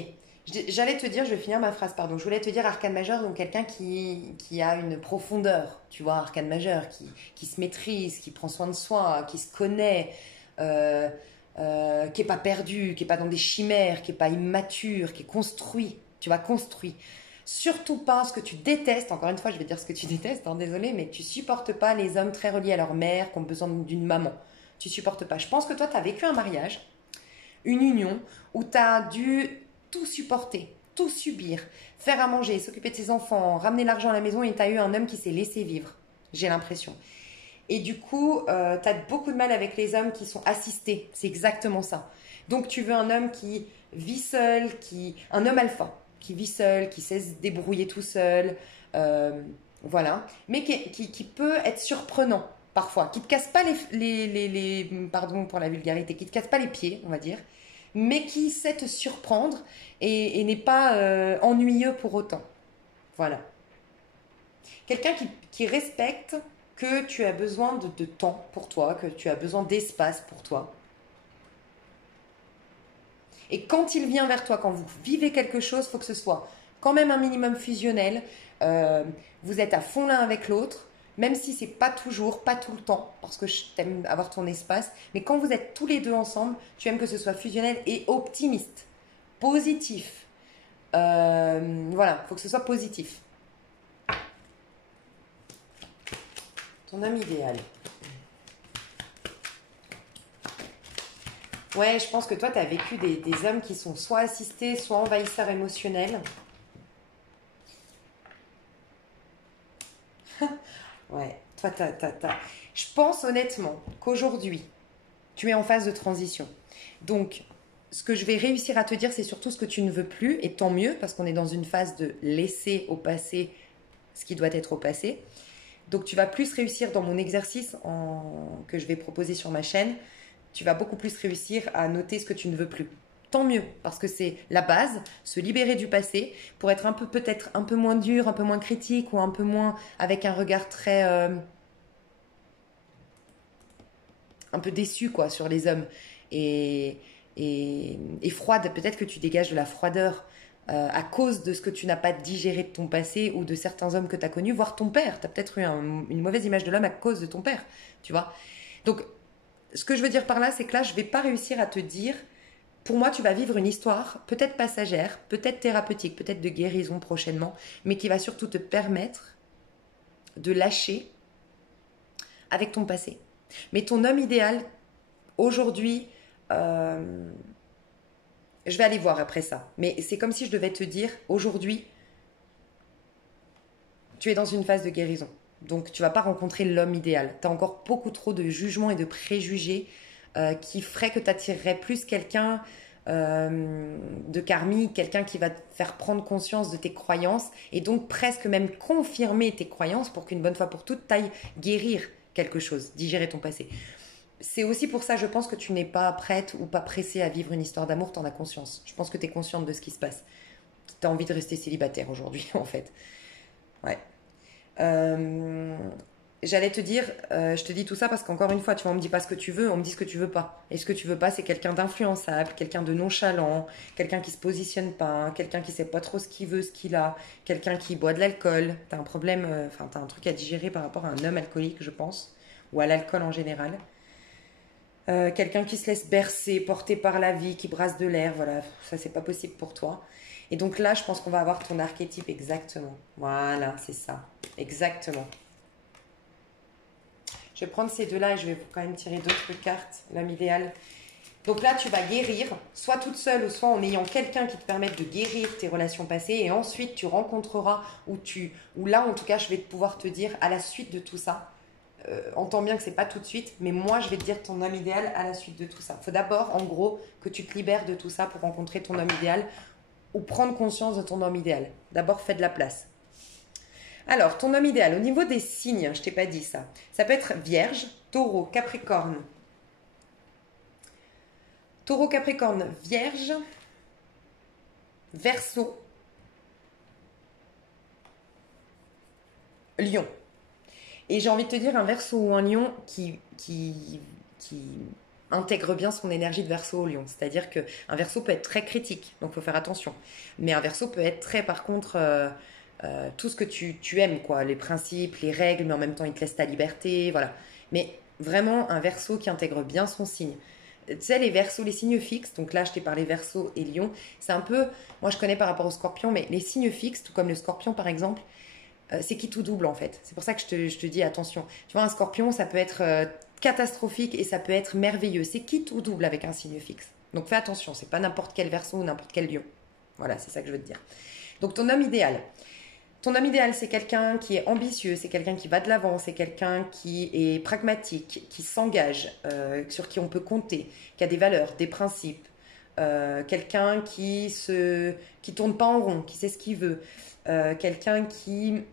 J'allais te dire, je vais finir ma phrase, pardon. Je voulais te dire arcane majeur, donc quelqu'un qui a une profondeur, tu vois, arcane majeur, qui se maîtrise, qui prend soin de soi, qui se connaît, qui est pas perdu, qui est pas dans des chimères, qui est pas immature, qui est construit, tu vois, construit. Surtout pas ce que tu détestes, encore une fois je vais dire ce que tu détestes, hein, désolé, mais tu supportes pas les hommes très reliés à leur mère, qui ont besoin d'une maman. Tu supportes pas. Je pense que toi tu as vécu un mariage, une union, où tu as dû tout supporter, tout subir, faire à manger, s'occuper de ses enfants, ramener l'argent à la maison et tu as eu un homme qui s'est laissé vivre, j'ai l'impression. Et du coup, tu as beaucoup de mal avec les hommes qui sont assistés, c'est exactement ça. Donc tu veux un homme qui vit seul, un homme alpha, qui vit seul, qui sait se débrouiller tout seul, voilà, mais qui peut être surprenant parfois, qui ne te casse pas pardon pour la vulgarité, qui ne te casse pas les pieds, on va dire, mais qui sait te surprendre et n'est pas ennuyeux pour autant. Voilà. Quelqu'un qui respecte que tu as besoin de temps pour toi, que tu as besoin d'espace pour toi. Et quand il vient vers toi, quand vous vivez quelque chose, il faut que ce soit quand même un minimum fusionnel. Vous êtes à fond l'un avec l'autre, même si c'est pas toujours, pas tout le temps, parce que je t'aime avoir ton espace. Mais quand vous êtes tous les deux ensemble, tu aimes que ce soit fusionnel et optimiste, positif. Voilà, il faut que ce soit positif. Ton homme idéal. Ouais, je pense que toi, tu as vécu des hommes qui sont soit assistés, soit envahisseurs émotionnels. Ouais, toi, je pense honnêtement qu'aujourd'hui, tu es en phase de transition. Donc, ce que je vais réussir à te dire, c'est surtout ce que tu ne veux plus, et tant mieux, parce qu'on est dans une phase de laisser au passé ce qui doit être au passé. Donc, tu vas plus réussir dans mon exercice que je vais proposer sur ma chaîne. Tu vas beaucoup plus réussir à noter ce que tu ne veux plus. Tant mieux, parce que c'est la base, se libérer du passé, pour être peut-être un peu moins dur, un peu moins critique, ou un peu moins avec un regard très... un peu déçu, quoi, sur les hommes. Et froide, peut-être que tu dégages de la froideur à cause de ce que tu n'as pas digéré de ton passé ou de certains hommes que tu as connus, voire ton père. Tu as peut-être eu une mauvaise image de l'homme à cause de ton père, tu vois. Donc, ce que je veux dire par là, c'est que là, je ne vais pas réussir à te dire, pour moi, tu vas vivre une histoire, peut-être passagère, peut-être thérapeutique, peut-être de guérison prochainement, mais qui va surtout te permettre de lâcher avec ton passé. Mais ton homme idéal, aujourd'hui, je vais aller voir après ça. Mais c'est comme si je devais te dire, aujourd'hui, tu es dans une phase de guérison. Donc, tu ne vas pas rencontrer l'homme idéal. Tu as encore beaucoup trop de jugements et de préjugés qui feraient que tu attirerais plus quelqu'un de karmique, quelqu'un qui va te faire prendre conscience de tes croyances et donc presque même confirmer tes croyances pour qu'une bonne fois pour toutes, tu ailles guérir quelque chose, digérer ton passé. C'est aussi pour ça, je pense que tu n'es pas prête ou pas pressée à vivre une histoire d'amour, tu en as conscience. Je pense que tu es consciente de ce qui se passe. Tu as envie de rester célibataire aujourd'hui, en fait. Ouais. J'allais te dire, je te dis tout ça parce qu'encore une fois, tu vois, on me dit pas ce que tu veux, on me dit ce que tu veux pas. Et ce que tu veux pas, c'est quelqu'un d'influençable, quelqu'un de nonchalant, quelqu'un qui se positionne pas, quelqu'un qui sait pas trop ce qu'il veut, ce qu'il a, quelqu'un qui boit de l'alcool. T'as un problème, enfin, t'as un truc à digérer par rapport à un homme alcoolique, je pense, ou à l'alcool en général. Quelqu'un qui se laisse bercer, porter par la vie, qui brasse de l'air, voilà, ça c'est pas possible pour toi. Et donc là, je pense qu'on va avoir ton archétype exactement. Voilà, c'est ça, exactement. Je vais prendre ces deux-là et je vais quand même tirer d'autres cartes, l'homme idéal. Donc là, tu vas guérir, soit toute seule, soit en ayant quelqu'un qui te permette de guérir tes relations passées. Et ensuite, tu rencontreras, ou là, en tout cas, je vais pouvoir te dire, à la suite de tout ça, entends bien que c'est pas tout de suite, mais moi je vais te dire ton homme idéal à la suite de tout ça. Il faut d'abord, en gros, que tu te libères de tout ça pour rencontrer ton homme idéal ou prendre conscience de ton homme idéal. D'abord, fais de la place. Alors, ton homme idéal, au niveau des signes, je t'ai pas dit ça. Ça peut être Vierge, Taureau, Capricorne. Taureau, Capricorne, Vierge, Verseau, Lion. Et j'ai envie de te dire un Verseau ou un Lion qui intègre bien son énergie de Verseau au Lion. C'est-à-dire qu'un Verseau peut être très critique, donc il faut faire attention. Mais un Verseau peut être très, par contre, tout ce que tu aimes, quoi, les principes, les règles, mais en même temps il te laisse ta liberté, voilà. Mais vraiment un Verseau qui intègre bien son signe. Tu sais, les Verseaux, les signes fixes, donc là je t'ai parlé Verseau et Lion, c'est un peu, moi je connais par rapport au Scorpion, mais les signes fixes, tout comme le Scorpion par exemple, c'est qui tout double en fait. C'est pour ça que je te dis attention. Tu vois, un Scorpion, ça peut être catastrophique et ça peut être merveilleux. C'est qui tout double avec un signe fixe. Donc fais attention, c'est pas n'importe quel Verseau ou n'importe quel Lion. Voilà, c'est ça que je veux te dire. Donc ton homme idéal. Ton homme idéal, c'est quelqu'un qui est ambitieux, c'est quelqu'un qui va de l'avant, c'est quelqu'un qui est pragmatique, qui s'engage, sur qui on peut compter, qui a des valeurs, des principes, quelqu'un qui tourne pas en rond, qui sait ce qu'il veut, quelqu'un qui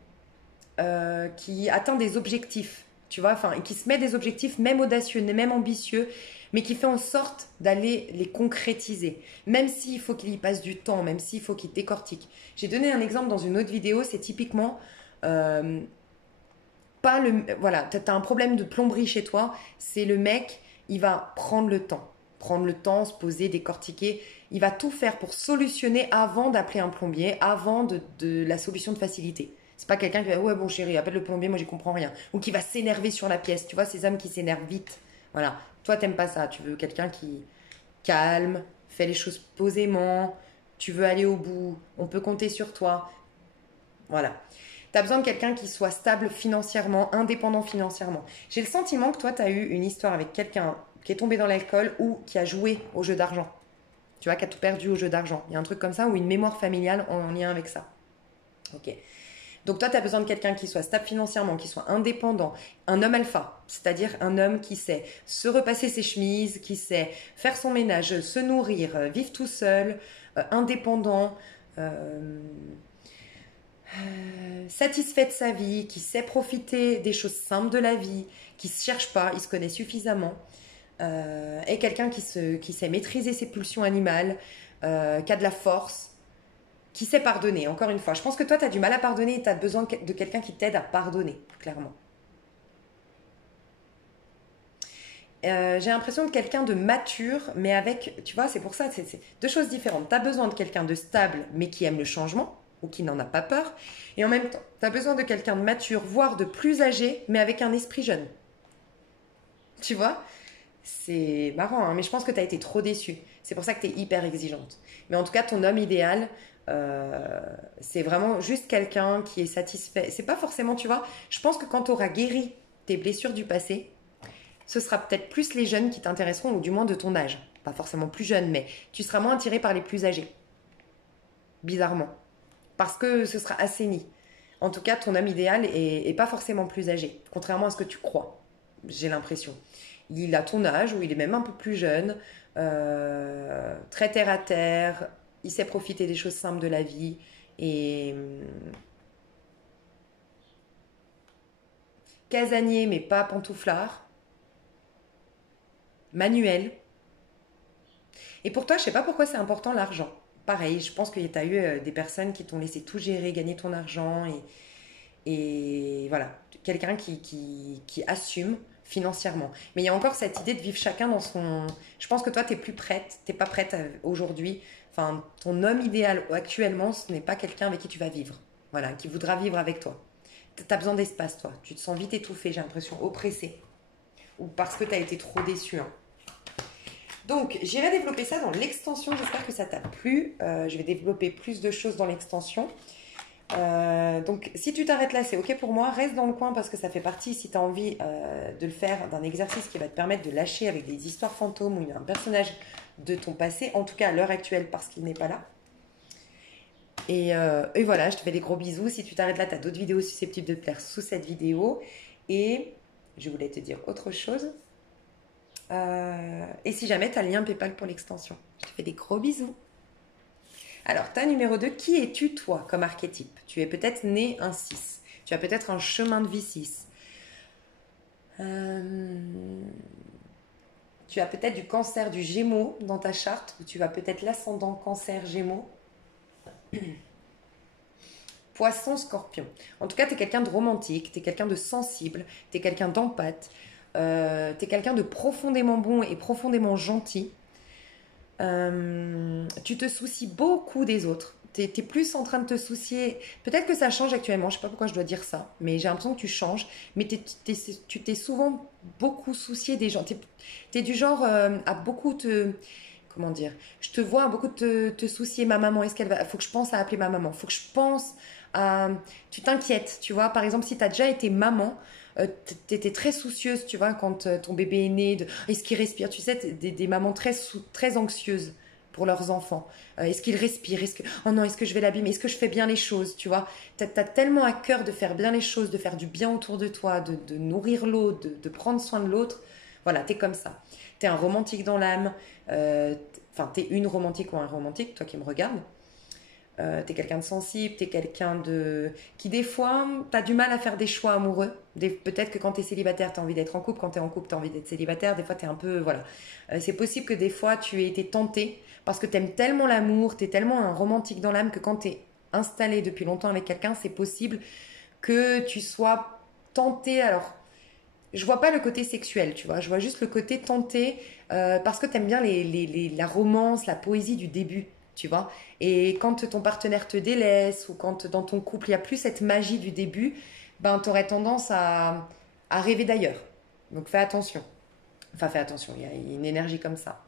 atteint des objectifs, tu vois, enfin, qui se met des objectifs même audacieux, même ambitieux, mais qui fait en sorte d'aller les concrétiser, même s'il faut qu'il y passe du temps, même s'il faut qu'il décortique. J'ai donné un exemple dans une autre vidéo, c'est typiquement pas le... Voilà, tu as un problème de plomberie chez toi, c'est le mec, il va prendre le temps, se poser, décortiquer, il va tout faire pour solutionner avant d'appeler un plombier, avant de la solution de facilité. C'est pas quelqu'un qui va, ouais bon chéri, appelle le plombier, moi j'y comprends rien. Ou qui va s'énerver sur la pièce, tu vois, ces hommes qui s'énervent vite. Voilà, toi t'aimes pas ça, tu veux quelqu'un qui calme, fait les choses posément, tu veux aller au bout, on peut compter sur toi. Voilà. Tu as besoin de quelqu'un qui soit stable financièrement, indépendant financièrement. J'ai le sentiment que toi, tu as eu une histoire avec quelqu'un qui est tombé dans l'alcool ou qui a joué au jeu d'argent. Tu vois, qui a tout perdu au jeu d'argent. Il y a un truc comme ça ou une mémoire familiale en lien avec ça. Ok. Donc toi, tu as besoin de quelqu'un qui soit stable financièrement, qui soit indépendant, un homme alpha, c'est-à-dire un homme qui sait se repasser ses chemises, qui sait faire son ménage, se nourrir, vivre tout seul, indépendant, satisfait de sa vie, qui sait profiter des choses simples de la vie, qui ne se cherche pas, il se connaît suffisamment, et quelqu'un qui sait maîtriser ses pulsions animales, qui a de la force, qui sait pardonner. Encore une fois, je pense que toi, tu as du mal à pardonner et tu as besoin de quelqu'un qui t'aide à pardonner, clairement. J'ai l'impression de quelqu'un de mature, mais avec, tu vois, c'est pour ça, c'est deux choses différentes. Tu as besoin de quelqu'un de stable, mais qui aime le changement, ou qui n'en a pas peur. Et en même temps, tu as besoin de quelqu'un de mature, voire de plus âgé, mais avec un esprit jeune. Tu vois? C'est marrant, hein, mais je pense que tu as été trop déçue. C'est pour ça que tu es hyper exigeante. Mais en tout cas, ton homme idéal, c'est vraiment juste quelqu'un qui est satisfait. C'est pas forcément, tu vois, je pense que quand tu auras guéri tes blessures du passé, ce sera peut-être plus les jeunes qui t'intéresseront, ou du moins de ton âge. Pas forcément plus jeune, mais tu seras moins attiré par les plus âgés. Bizarrement. Parce que ce sera assaini. En tout cas, ton homme idéal est pas forcément plus âgé, contrairement à ce que tu crois, j'ai l'impression. Il a ton âge, ou il est même un peu plus jeune, très terre à terre, il sait profiter des choses simples de la vie, et casanier, mais pas pantouflard, manuel. Et pour toi, je sais pas pourquoi c'est important l'argent. Pareil, je pense que tu as eu des personnes qui t'ont laissé tout gérer, gagner ton argent, et voilà, quelqu'un qui assume financièrement. Mais il y a encore cette idée de vivre chacun dans son... Je pense que toi, tu n'es plus prête, tu n'es pas prête aujourd'hui. Enfin, ton homme idéal actuellement, ce n'est pas quelqu'un avec qui tu vas vivre. Voilà, qui voudra vivre avec toi. Tu as besoin d'espace, toi. Tu te sens vite étouffé, j'ai l'impression, oppressé. Ou parce que tu as été trop déçu. Hein. Donc, j'irai développer ça dans l'extension. J'espère que ça t'a plu. Je vais développer plus de choses dans l'extension. Donc, si tu t'arrêtes là, c'est OK pour moi. Reste dans le coin parce que ça fait partie, si tu as envie de le faire, d'un exercice qui va te permettre de lâcher avec des histoires fantômes ou un personnage de ton passé, en tout cas à l'heure actuelle parce qu'il n'est pas là. Et voilà, je te fais des gros bisous. Si tu t'arrêtes là, tu as d'autres vidéos susceptibles de te plaire sous cette vidéo. Et je voulais te dire autre chose. Et si jamais tu as le lien PayPal pour l'extension. Je te fais des gros bisous. Alors, ta numéro 2, qui es-tu toi comme archétype? Tu es peut-être né un 6. Tu as peut-être un chemin de vie 6. Tu as peut-être du cancer du Gémeaux dans ta charte, ou tu as peut-être l'ascendant cancer Gémeaux. Poisson, Scorpion. En tout cas, tu es quelqu'un de romantique, tu es quelqu'un de sensible, tu es quelqu'un d'empathe, tu es quelqu'un de profondément bon et profondément gentil. Tu te soucies beaucoup des autres. Tu es plus en train de te soucier. Peut-être que ça change actuellement, je sais pas pourquoi je dois dire ça, mais j'ai l'impression que tu changes. Mais tu t'es souvent beaucoup soucié des gens. Tu es du genre à beaucoup te. Comment dire? Je te vois à beaucoup te soucier. Ma maman, est-ce qu'elle va. Faut que je pense à appeler ma maman. Faut que je pense à. Tu t'inquiètes, tu vois. Par exemple, si tu as déjà été maman. Tu étais très soucieuse, tu vois, quand ton bébé est né, est-ce qu'il respire? Tu sais, des mamans très anxieuses pour leurs enfants. Est-ce qu'il respire? Oh non, est-ce que je vais l'abîmer? Est-ce que je fais bien les choses? Tu vois, tu as tellement à cœur de faire bien les choses, de faire du bien autour de toi, de nourrir l'autre, de prendre soin de l'autre. Voilà, tu es comme ça. Tu es un romantique dans l'âme. Enfin, tu es une romantique ou un romantique, toi qui me regardes. T'es quelqu'un de sensible, t'es quelqu'un de... qui des fois, t'as du mal à faire des choix amoureux. Peut-être que quand t'es célibataire, t'as envie d'être en couple. Quand t'es en couple, t'as envie d'être célibataire. Des fois, t'es un peu... Voilà. C'est possible que des fois, tu aies été tenté parce que t'aimes tellement l'amour, t'es tellement un romantique dans l'âme que quand t'es installé depuis longtemps avec quelqu'un, c'est possible que tu sois tenté. Alors, je vois pas le côté sexuel, tu vois. Je vois juste le côté tenté parce que t'aimes bien la romance, la poésie du début. Tu vois. Et quand ton partenaire te délaisse ou quand dans ton couple il n'y a plus cette magie du début, ben tu aurais tendance à rêver d'ailleurs. Donc fais attention. Enfin fais attention, il y a une énergie comme ça.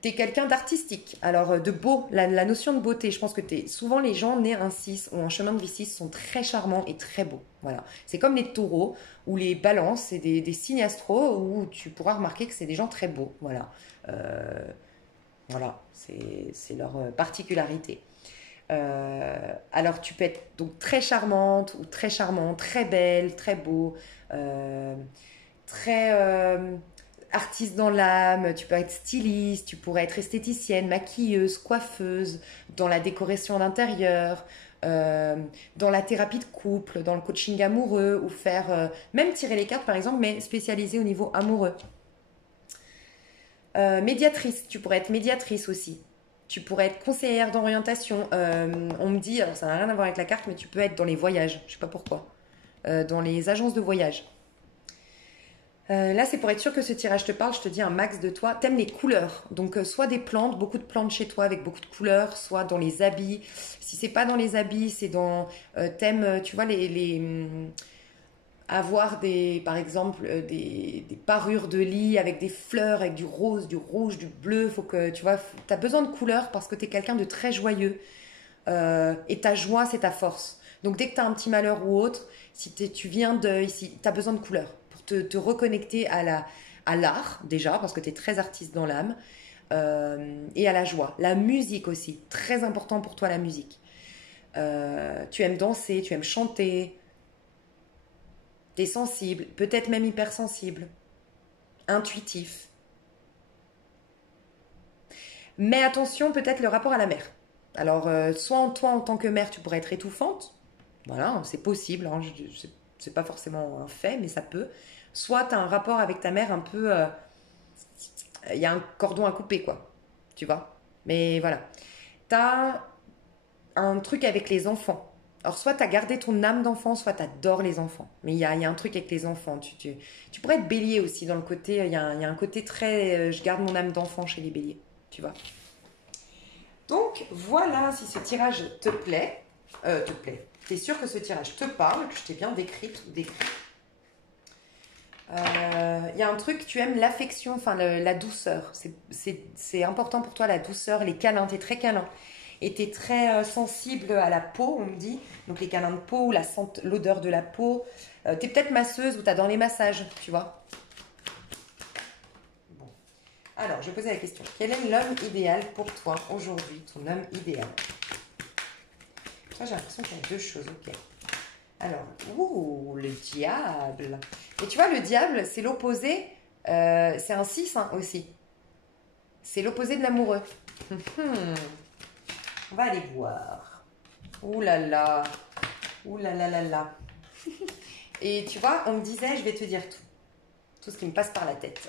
Tu es quelqu'un d'artistique, alors de beau, la notion de beauté, je pense que souvent les gens nés un 6 ou un chemin de vie 6 sont très charmants et très beaux. Voilà. C'est comme les taureaux ou les balances, c'est des signes astro où tu pourras remarquer que c'est des gens très beaux. Voilà. Voilà, c'est leur particularité. Alors tu peux être donc très charmante ou très charmant, très belle, très beau, très artiste dans l'âme, tu peux être styliste, tu pourrais être esthéticienne, maquilleuse, coiffeuse, dans la décoration d'intérieur, dans la thérapie de couple, dans le coaching amoureux ou faire, même tirer les cartes par exemple, mais spécialisée au niveau amoureux. Médiatrice, tu pourrais être médiatrice aussi. Tu pourrais être conseillère d'orientation. On me dit, alors ça n'a rien à voir avec la carte, mais tu peux être dans les voyages. Je sais pas pourquoi. Dans les agences de voyage. Là, c'est pour être sûr que ce tirage te parle. Je te dis un max de toi. T'aimes les couleurs. Donc, soit des plantes, beaucoup de plantes chez toi avec beaucoup de couleurs, soit dans les habits. Si c'est pas dans les habits, c'est dans... t'aimes, tu vois, avoir par exemple des parures de lit avec des fleurs, avec du rose, du rouge, du bleu. Faut que tu vois, tu as besoin de couleurs parce que tu es quelqu'un de très joyeux et ta joie c'est ta force. Donc dès que tu as un petit malheur ou autre, si tu viens si tu as besoin de couleurs pour te reconnecter à l'art déjà parce que tu es très artiste dans l'âme et à la joie. La musique aussi, très important pour toi la musique. Tu aimes danser, tu aimes chanter. T'es sensible, peut-être même hypersensible, intuitif. Mais attention, peut-être le rapport à la mère. Alors, soit toi en tant que mère, tu pourrais être étouffante. Voilà, c'est possible. Hein, c'est pas forcément un fait, mais ça peut. Soit tu as un rapport avec ta mère un peu... Il y a un cordon à couper, quoi. Tu vois. Mais voilà. Tu as un truc avec les enfants. Alors, soit tu as gardé ton âme d'enfant, soit tu adores les enfants. Mais il y a un truc avec les enfants. Tu pourrais être bélier aussi, dans le côté... Il y a un côté très... je garde mon âme d'enfant chez les béliers. Tu vois. Donc, voilà, si ce tirage te plaît. T'es sûr que ce tirage te parle, que je t'ai bien décrite ou décrit. Il y a un truc, tu aimes l'affection, enfin la douceur. C'est important pour toi, la douceur, les câlins. T'es très câlin. Et tu es très sensible à la peau, on me dit. Donc les câlins de peau, l'odeur de la peau. Tu es peut-être masseuse ou tu adores les massages, tu vois. Bon. Alors, je vais poser la question. Quel est l'homme idéal pour toi aujourd'hui, ton homme idéal? Toi, j'ai l'impression qu'il y a deux choses, ok. Alors, le diable. Et tu vois, le diable, c'est l'opposé, c'est un 6 hein, aussi. C'est l'opposé de l'amoureux. On va aller voir. Ouh là là. Ouh là là là là. Et tu vois, on me disait, je vais te dire tout. Tout ce qui me passe par la tête.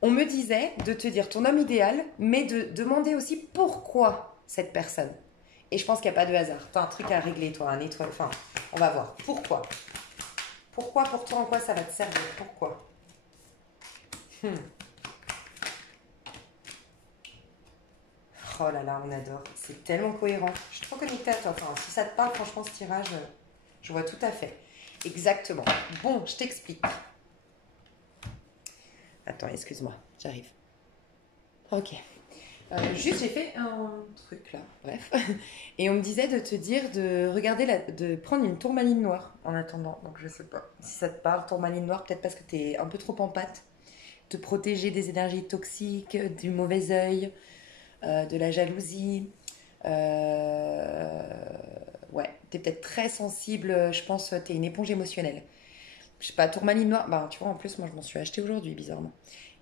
On me disait de te dire ton homme idéal, mais de demander aussi pourquoi cette personne. Et je pense qu'il n'y a pas de hasard. Tu as un truc à régler, toi, un étoile. Enfin, on va voir. Pourquoi? Pourquoi pour toi, en quoi ça va te servir? Pourquoi? Oh là là, on adore. C'est tellement cohérent. Je suis trop connectée à toi. Enfin, si ça te parle, franchement, ce tirage, je vois tout à fait. Exactement. Bon, je t'explique. Attends, excuse-moi, j'arrive. Ok. Juste, j'ai fait un truc là, bref. Et on me disait de te dire de regarder, de prendre une tourmaline noire en attendant. Donc, je sais pas si ça te parle, tourmaline noire, peut-être parce que tu es un peu trop en pâte. Te protéger des énergies toxiques, du mauvais œil, de la jalousie. Ouais, tu es peut-être très sensible, je pense, tu es une éponge émotionnelle. Je sais pas, tourmaline noire, bah tu vois, en plus, moi je m'en suis acheté aujourd'hui, bizarrement.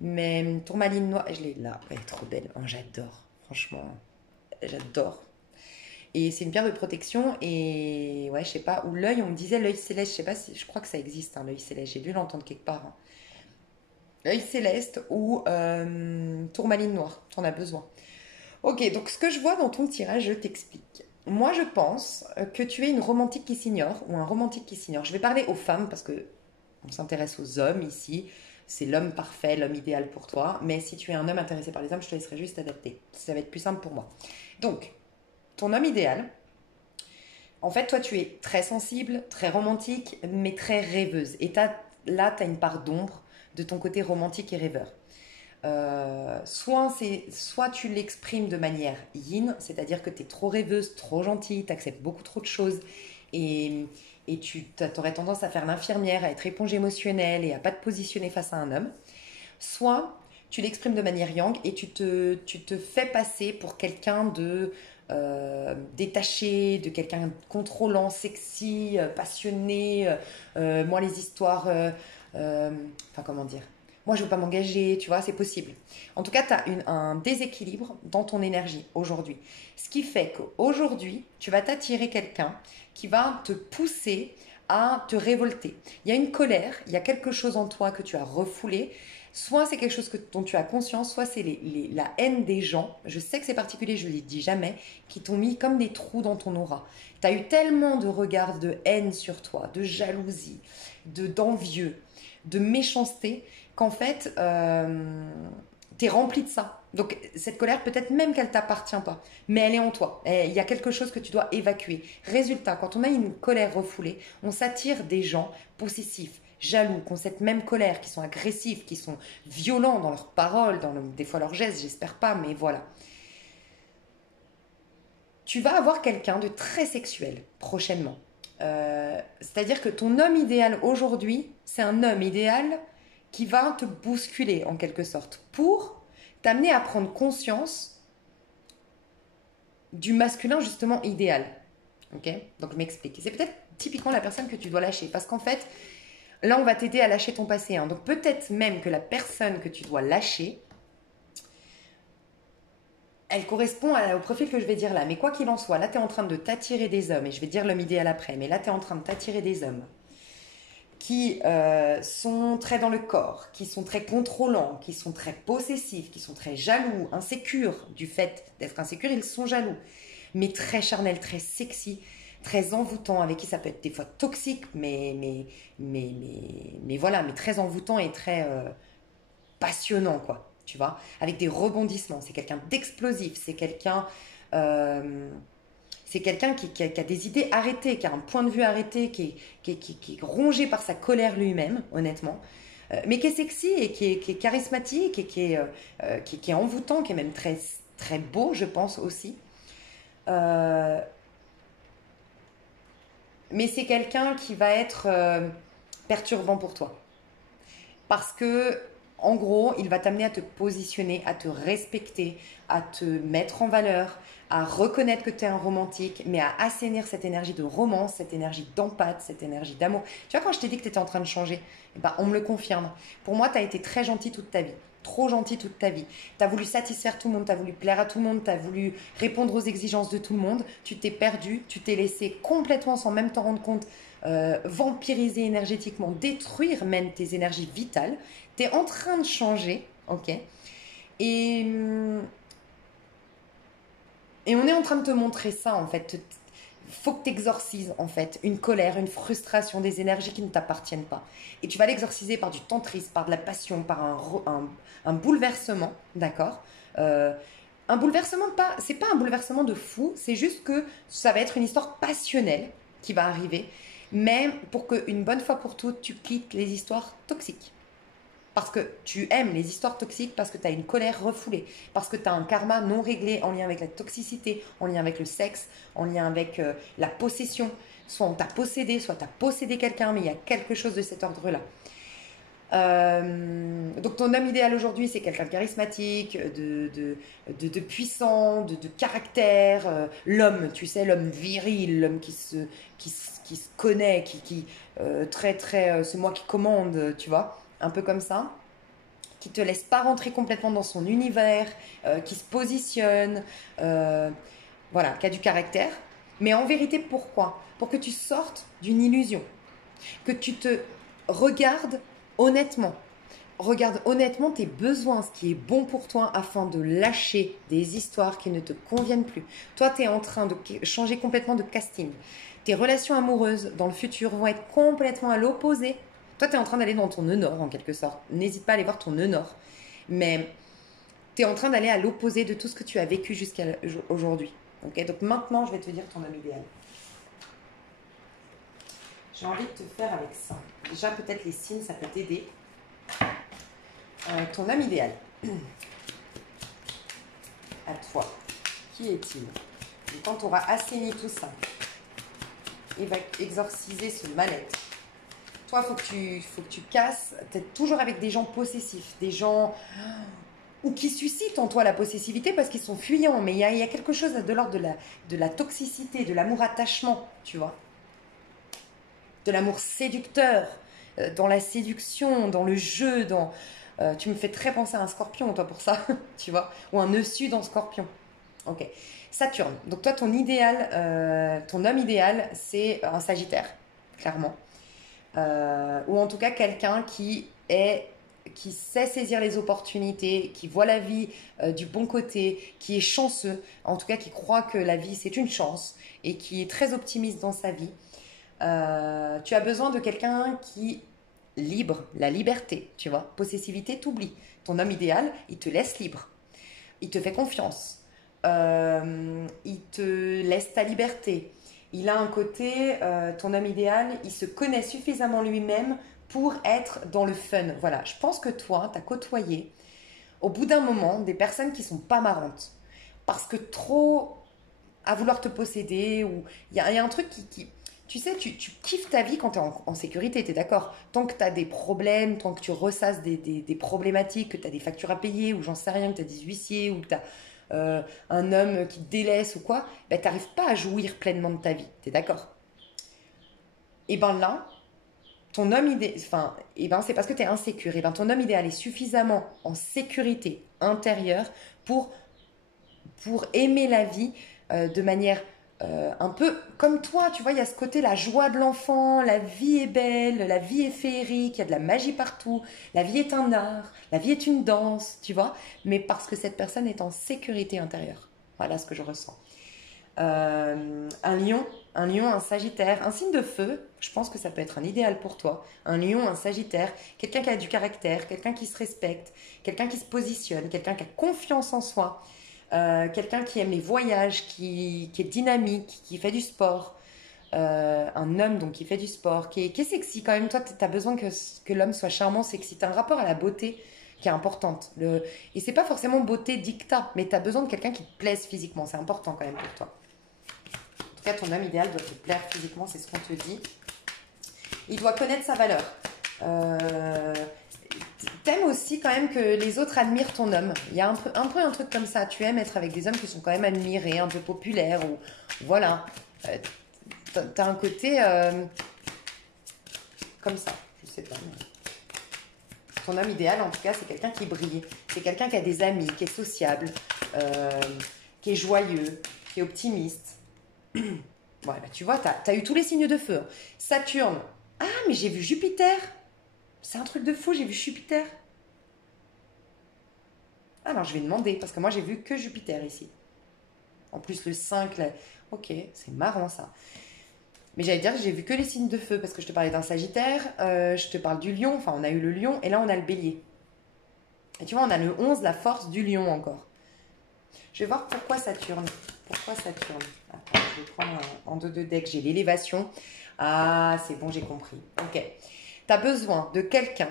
Mais tourmaline noire, je l'ai là, elle est trop belle. Oh, j'adore, franchement, j'adore. Et c'est une pierre de protection, et ouais, je sais pas, ou l'œil, on me disait l'œil céleste, je sais pas si, je crois que ça existe, hein, l'œil céleste, j'ai dû l'entendre quelque part. Hein. L'œil céleste ou tourmaline noire, t'en as besoin. Ok, donc ce que je vois dans ton tirage, je t'explique. Moi, je pense que tu es une romantique qui s'ignore ou un romantique qui s'ignore. Je vais parler aux femmes parce que on s'intéresse aux hommes ici. C'est l'homme parfait, l'homme idéal pour toi. Mais si tu es un homme intéressé par les hommes, je te laisserai juste adapter. Ça va être plus simple pour moi. Donc, ton homme idéal, en fait, toi, tu es très sensible, très romantique, mais très rêveuse. Et là, tu as une part d'ombre de ton côté romantique et rêveur. Soit tu l'exprimes de manière yin, c'est-à-dire que tu es trop rêveuse, trop gentille, tu acceptes beaucoup trop de choses et, et tu aurais tendance à faire l'infirmière, à être éponge émotionnelle et à pas te positionner face à un homme. Soit tu l'exprimes de manière yang et tu te fais passer pour quelqu'un de détaché, de quelqu'un de contrôlant, sexy, passionné. Moi, les histoires... enfin, comment dire, moi je veux pas m'engager, tu vois, c'est possible. En tout cas, tu as un déséquilibre dans ton énergie aujourd'hui. Ce qui fait qu'aujourd'hui, tu vas t'attirer quelqu'un qui va te pousser à te révolter. Il y a une colère, il y a quelque chose en toi que tu as refoulé. Soit c'est quelque chose dont tu as conscience, soit c'est la haine des gens. Je sais que c'est particulier, je ne le dis jamais, qui t'ont mis comme des trous dans ton aura. Tu as eu tellement de regards de haine sur toi, de jalousie, d'envieux, de méchanceté, qu'en fait, tu es rempli de ça. Donc, cette colère, peut-être même qu'elle ne t'appartient pas, mais elle est en toi. Il y a quelque chose que tu dois évacuer. Résultat, quand on a une colère refoulée, on s'attire des gens possessifs, jaloux, qui ont cette même colère, qui sont agressifs, qui sont violents dans leurs paroles, des fois leurs gestes, j'espère pas, mais voilà. Tu vas avoir quelqu'un de très sexuel prochainement. C'est-à-dire que ton homme idéal aujourd'hui, c'est un homme idéal qui va te bousculer en quelque sorte pour t'amener à prendre conscience du masculin justement idéal. Ok? Donc je m'explique. C'est peut-être typiquement la personne que tu dois lâcher parce qu'en fait, là on va t'aider à lâcher ton passé. Hein. Donc peut-être même que la personne que tu dois lâcher, elle correspond au profil que je vais dire là. Mais quoi qu'il en soit, là tu es en train de t'attirer des hommes, et je vais dire l'homme idéal après, mais là tu es en train de t'attirer des hommes qui sont très dans le corps, qui sont très contrôlants, qui sont très possessifs, qui sont très jaloux, insécures. Du fait d'être insécures, ils sont jaloux. Mais très charnels, très sexy, très envoûtants, avec qui ça peut être des fois toxique, mais voilà, mais très envoûtant et très passionnant, quoi. Tu vois, avec des rebondissements. C'est quelqu'un d'explosif, c'est quelqu'un qui a des idées arrêtées, qui a un point de vue arrêté, qui est rongé par sa colère lui-même, honnêtement, mais qui est sexy et qui est charismatique et qui est envoûtant, qui est même très, très beau, je pense aussi. Euh, mais c'est quelqu'un qui va être perturbant pour toi. Parce que En gros, il va t'amener à te positionner, à te respecter, à te mettre en valeur, à reconnaître que tu es un romantique, mais à assainir cette énergie de romance, cette énergie d'empathie, cette énergie d'amour. Tu vois, quand je t'ai dit que tu étais en train de changer, eh ben, on me le confirme. Pour moi, tu as été très gentil toute ta vie. Trop gentil toute ta vie. Tu as voulu satisfaire tout le monde, tu as voulu plaire à tout le monde, tu as voulu répondre aux exigences de tout le monde. Tu t'es perdu, tu t'es laissé complètement sans même t'en rendre compte, vampiriser énergétiquement, détruire même tes énergies vitales. Tu es en train de changer, ok? Et, et on est en train de te montrer ça, en fait. Faut que tu exorcises, en fait, une colère, une frustration, des énergies qui ne t'appartiennent pas. Et tu vas l'exorciser par du tantrisme, par de la passion, par un bouleversement, d'accord? Un bouleversement, pas, c'est pas un bouleversement de fou, c'est juste que ça va être une histoire passionnelle qui va arriver, mais pour qu'une bonne fois pour toutes, tu quittes les histoires toxiques. Parce que tu aimes les histoires toxiques, parce que tu as une colère refoulée, parce que tu as un karma non réglé en lien avec la toxicité, en lien avec le sexe, en lien avec la possession. Soit on t'a possédé, soit tu as possédé quelqu'un, mais il y a quelque chose de cet ordre-là. Donc ton homme idéal aujourd'hui, c'est quelqu'un de charismatique, de puissant, de caractère, l'homme, tu sais, l'homme viril, l'homme qui se connaît, c'est moi qui commande, tu vois, un peu comme ça, qui te laisse pas rentrer complètement dans son univers, qui se positionne, voilà, qui a du caractère. Mais en vérité, pourquoi? Pour que tu sortes d'une illusion, que tu te regardes honnêtement. Regarde honnêtement tes besoins, ce qui est bon pour toi, afin de lâcher des histoires qui ne te conviennent plus. Toi, tu es en train de changer complètement de casting. Tes relations amoureuses dans le futur vont être complètement à l'opposé. Toi, tu es en train d'aller dans ton nœud nord, en quelque sorte. N'hésite pas à aller voir ton nœud nord. Mais tu es en train d'aller à l'opposé de tout ce que tu as vécu jusqu'à aujourd'hui. Okay, donc maintenant, je vais te dire ton homme idéal. J'ai envie de te faire avec ça. Déjà, peut-être les signes, ça peut t'aider. Ton homme idéal. À toi. Qui est-il? Et quand tu auras assaini tout ça, il va exorciser ce mal-être. Toi, faut que tu casses. Tu es toujours avec des gens possessifs, des gens ou qui suscitent en toi la possessivité parce qu'ils sont fuyants. Mais il y a quelque chose de l'ordre de la toxicité, de l'amour-attachement, tu vois. De l'amour séducteur, dans la séduction, dans le jeu, tu me fais très penser à un scorpion, toi, pour ça, tu vois, ou un nœud sud en scorpion. Ok. Saturne. Donc toi, ton homme idéal, c'est un Sagittaire, clairement. Ou en tout cas, quelqu'un qui sait saisir les opportunités, qui voit la vie du bon côté, qui est chanceux, en tout cas qui croit que la vie c'est une chance et qui est très optimiste dans sa vie. Tu as besoin de quelqu'un qui libre, la liberté, tu vois. Possessivité, t'oublies. Ton homme idéal, il te laisse libre. Il te fait confiance. Il te laisse ta liberté. Il a un côté, ton homme idéal, il se connaît suffisamment lui-même pour être dans le fun. Voilà, je pense que toi, tu as côtoyé, au bout d'un moment, des personnes qui sont pas marrantes. Parce que trop à vouloir te posséder, ou il y a un truc qui tu sais, tu kiffes ta vie quand tu es en sécurité, tu es d'accord? Tant que tu as des problèmes, tant que tu ressasses des problématiques, que tu as des factures à payer, ou j'en sais rien, que tu as des huissiers, ou que tu as un homme qui te délaisse ou quoi, ben, tu n'arrives pas à jouir pleinement de ta vie, tu es d'accord? Et ben là, ton homme idéal, enfin, et ben c'est parce que tu es insécure, et ben ton homme idéal est suffisamment en sécurité intérieure pour aimer la vie de manière un peu comme toi, tu vois, il y a ce côté, la joie de l'enfant, la vie est belle, la vie est féerique, il y a de la magie partout, la vie est un art, la vie est une danse, tu vois, mais parce que cette personne est en sécurité intérieure. Voilà ce que je ressens. Un lion, un sagittaire, un signe de feu, je pense que ça peut être un idéal pour toi. Un lion, un sagittaire, quelqu'un qui a du caractère, quelqu'un qui se respecte, quelqu'un qui se positionne, quelqu'un qui a confiance en soi. Quelqu'un qui aime les voyages, qui est dynamique, qui fait du sport, un homme donc qui fait du sport, qui est sexy quand même. Toi, tu as besoin que l'homme soit charmant, sexy. Tu as un rapport à la beauté qui est importante. Et c'est pas forcément beauté dictat, mais tu as besoin de quelqu'un qui te plaise physiquement. C'est important quand même pour toi. En tout cas, ton homme idéal doit te plaire physiquement, c'est ce qu'on te dit. Il doit connaître sa valeur. t'aimes aussi quand même que les autres admirent ton homme. Il y a un truc comme ça. Tu aimes être avec des hommes qui sont quand même admirés, un peu populaires. Ou voilà. T'as un côté comme ça. Je sais pas. Ton homme idéal, en tout cas, c'est quelqu'un qui brille. C'est quelqu'un qui a des amis, qui est sociable, qui est joyeux, qui est optimiste. Ouais, bah, tu vois, t'as eu tous les signes de feu. Saturne. Ah, mais j'ai vu Jupiter. C'est un truc de fou, j'ai vu Jupiter. Alors, je vais demander, parce que moi, j'ai vu que Jupiter ici. En plus, le 5, là. Ok, c'est marrant, ça. Mais j'allais dire que j'ai vu que les signes de feu, parce que je te parlais d'un Sagittaire, je te parle du Lion, enfin, on a eu le Lion, et là, on a le Bélier. Et tu vois, on a le 11, la force du Lion encore. Je vais voir pourquoi Saturne. Pourquoi Saturne? Attends, je vais prendre en deux decks. J'ai l'élévation. Ah, c'est bon, j'ai compris. Ok. Tu as besoin de quelqu'un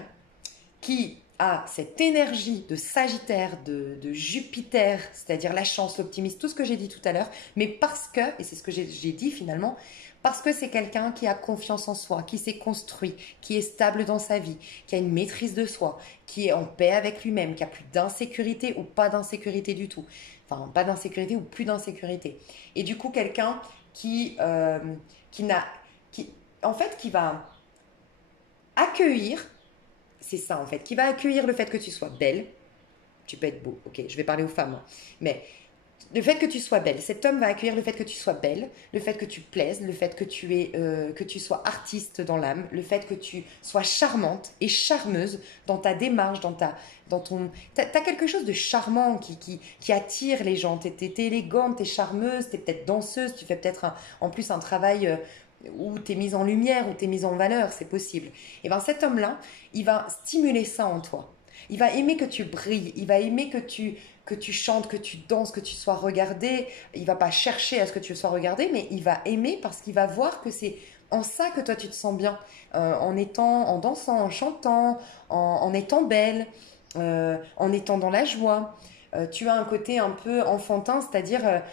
qui a cette énergie de Sagittaire, de Jupiter, c'est-à-dire la chance, l'optimisme, tout ce que j'ai dit tout à l'heure, mais parce que, et c'est ce que j'ai dit finalement, parce que c'est quelqu'un qui a confiance en soi, qui s'est construit, qui est stable dans sa vie, qui a une maîtrise de soi, qui est en paix avec lui-même, qui a plus d'insécurité ou pas d'insécurité du tout. Enfin, pas d'insécurité ou plus d'insécurité. Et du coup, quelqu'un en fait, qui va accueillir, c'est ça en fait, qui va accueillir le fait que tu sois belle. Tu peux être beau, ok, je vais parler aux femmes, hein. Mais le fait que tu sois belle, cet homme va accueillir le fait que tu sois belle, le fait que tu plaises, le fait que tu sois artiste dans l'âme, le fait que tu sois charmante et charmeuse dans ta démarche, t'as quelque chose de charmant qui attire les gens. T'es élégante, t'es charmeuse, t'es peut-être danseuse, tu fais peut-être en plus un travail où t'es mise en lumière, où t'es mise en valeur, c'est possible. Et bien cet homme-là, il va stimuler ça en toi. Il va aimer que tu brilles, il va aimer que tu chantes, que tu danses, que tu sois regardé. Il va pas chercher à ce que tu sois regardé, mais il va aimer parce qu'il va voir que c'est en ça que toi tu te sens bien, en dansant, en chantant, en étant belle, en étant dans la joie. Tu as un côté un peu enfantin, c'est-à-dire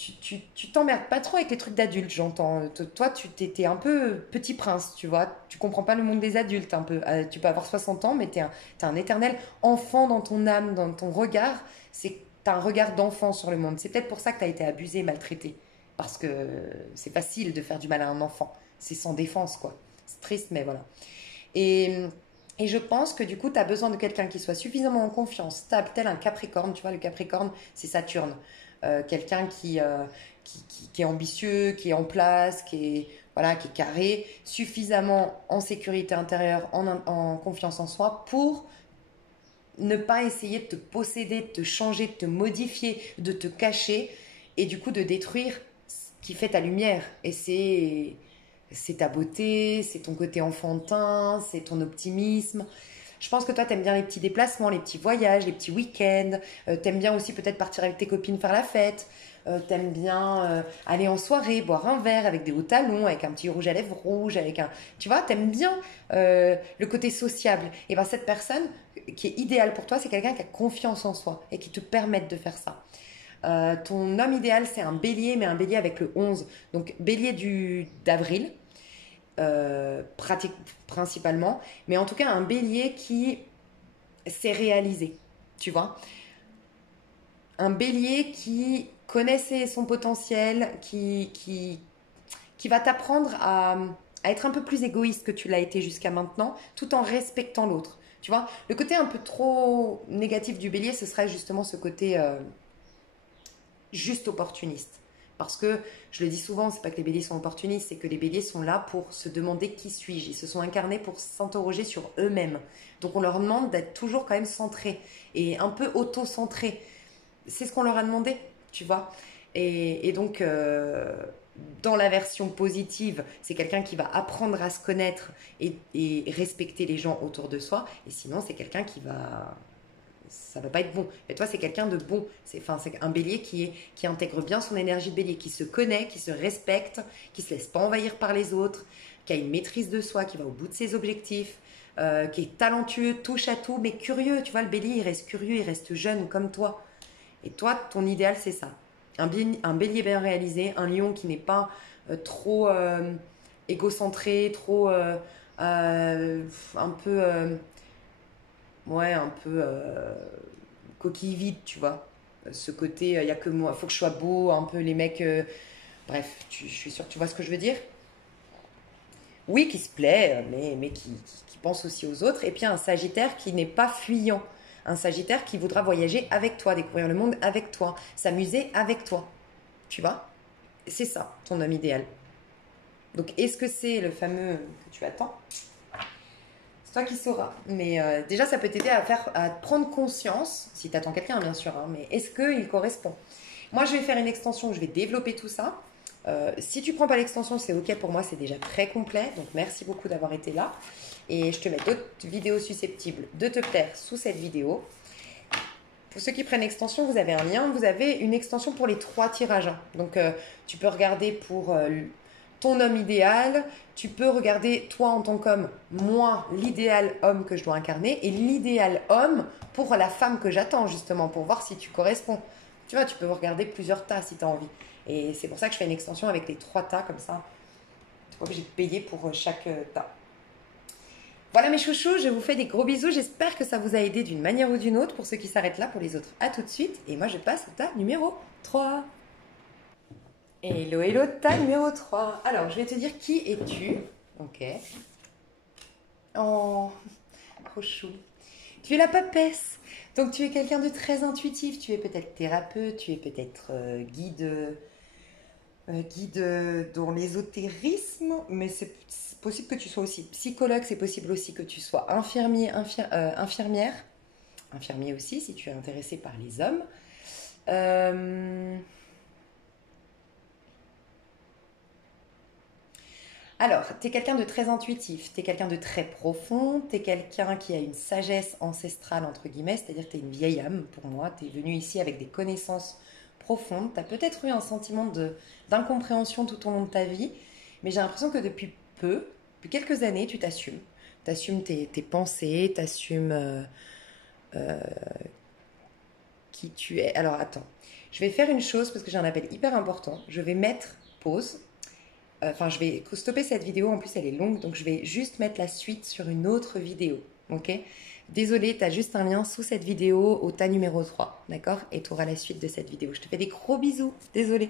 tu t'emmerdes pas trop avec les trucs d'adultes, j'entends. Toi, tu t'es un peu petit prince, tu vois. Tu comprends pas le monde des adultes un peu. Tu peux avoir 60 ans, mais t'es un éternel enfant dans ton âme, dans ton regard. T'as un regard d'enfant sur le monde. C'est peut-être pour ça que t'as été abusé, maltraité. Parce que c'est facile de faire du mal à un enfant. C'est sans défense, quoi. C'est triste, mais voilà. Et, et je pense que du coup, tu as besoin de quelqu'un qui soit suffisamment en confiance, stable, tel un Capricorne. Tu vois, le Capricorne, c'est Saturne. Quelqu'un qui est ambitieux, qui est en place, voilà, qui est carré, suffisamment en sécurité intérieure, en confiance en soi pour ne pas essayer de te posséder, de te changer, de te modifier, de te cacher et du coup de détruire ce qui fait ta lumière. Et c'est ta beauté, c'est ton côté enfantin, c'est ton optimisme. Je pense que toi, t'aimes bien les petits déplacements, les petits voyages, les petits week-ends. T'aimes bien aussi peut-être partir avec tes copines faire la fête. T'aimes bien aller en soirée, boire un verre avec des hauts talons, avec un petit rouge à lèvres rouge, avec un... Tu vois, t'aimes bien le côté sociable. Et bien cette personne qui est idéale pour toi, c'est quelqu'un qui a confiance en soi et qui te permette de faire ça. Ton homme idéal, c'est un bélier, mais un bélier avec le 11. Donc bélier d'avril. Principalement, mais en tout cas un bélier qui s'est réalisé, tu vois. Un bélier qui connaissait son potentiel, qui va t'apprendre à être un peu plus égoïste que tu l'as été jusqu'à maintenant, tout en respectant l'autre. Tu vois, le côté un peu trop négatif du bélier, ce serait justement ce côté juste opportuniste. Parce que, je le dis souvent, c'est pas que les béliers sont opportunistes, c'est que les béliers sont là pour se demander qui suis-je. Ils se sont incarnés pour s'interroger sur eux-mêmes. Donc on leur demande d'être toujours quand même centrés et un peu auto-centrés. C'est ce qu'on leur a demandé, tu vois. Et donc, dans la version positive, c'est quelqu'un qui va apprendre à se connaître et respecter les gens autour de soi. Et sinon, c'est quelqu'un qui va... Ça va pas être bon. Mais toi, c'est quelqu'un de bon. C'est un bélier qui intègre bien son énergie de bélier, qui se connaît, qui se respecte, qui se laisse pas envahir par les autres, qui a une maîtrise de soi, qui va au bout de ses objectifs, qui est talentueux, touche à tout, mais curieux. Tu vois, le bélier, il reste curieux, il reste jeune comme toi. Et toi, ton idéal, c'est ça. Un bélier bien réalisé, un lion qui n'est pas trop égocentré, trop un peu... ouais, un peu coquille vide, tu vois. Ce côté, il n'y a que moi, il faut que je sois beau, un peu les mecs. Bref, je suis sûre que tu vois ce que je veux dire. Oui, qui se plaît, mais qui pense aussi aux autres. Et puis un Sagittaire qui n'est pas fuyant. Un Sagittaire qui voudra voyager avec toi, découvrir le monde avec toi, s'amuser avec toi. Tu vois? C'est ça, ton homme idéal. Donc, est-ce que c'est le fameux que tu attends? C'est toi qui sauras. Mais déjà, ça peut t'aider à prendre conscience, si tu attends quelqu'un, bien sûr, hein, mais est-ce qu'il correspond? Moi, je vais faire une extension, je vais développer tout ça. Si tu prends pas l'extension, c'est ok pour moi, c'est déjà très complet. Donc, merci beaucoup d'avoir été là. Et je te mets d'autres vidéos susceptibles de te plaire sous cette vidéo. Pour ceux qui prennent l'extension, vous avez un lien. Vous avez une extension pour les 3 tirages. Donc, tu peux regarder pour ton homme idéal. Tu peux regarder toi en tant qu'homme, moi, l'idéal homme que je dois incarner. Et l'idéal homme pour la femme que j'attends, justement, pour voir si tu corresponds. Tu vois, tu peux regarder plusieurs tas si tu as envie. Et c'est pour ça que je fais une extension avec les 3 tas, comme ça. Tu n'es pas obligé de payer pour chaque tas. Voilà mes chouchous, je vous fais des gros bisous. J'espère que ça vous a aidé d'une manière ou d'une autre. Pour ceux qui s'arrêtent là, pour les autres, à tout de suite. Et moi, je passe au tas numéro 3. Hello, hello, tas numéro 3. Alors, je vais te dire qui es-tu. Ok. Oh, trop chou. Tu es la papesse. Donc, tu es quelqu'un de très intuitif. Tu es peut-être thérapeute, tu es peut-être guide dans l'ésotérisme, mais c'est possible que tu sois aussi psychologue, c'est possible aussi que tu sois infirmier, infirmière, infirmier aussi si tu es intéressé par les hommes. Alors, tu es quelqu'un de très intuitif, tu es quelqu'un de très profond, tu es quelqu'un qui a une sagesse ancestrale, entre guillemets, c'est-à-dire que tu es une vieille âme pour moi, tu es venu ici avec des connaissances profondes, tu as peut-être eu un sentiment d'incompréhension tout au long de ta vie, mais j'ai l'impression que depuis quelques années, tu t'assumes. Tu assumes tes pensées, tu assumes qui tu es. Alors attends, je vais faire une chose parce que j'ai un appel hyper important, je vais mettre pause. Enfin, je vais stopper cette vidéo, en plus elle est longue, donc je vais juste mettre la suite sur une autre vidéo, ok? Désolée, tu as juste un lien sous cette vidéo au tas numéro 3, d'accord? Et tu auras la suite de cette vidéo. Je te fais des gros bisous, désolée.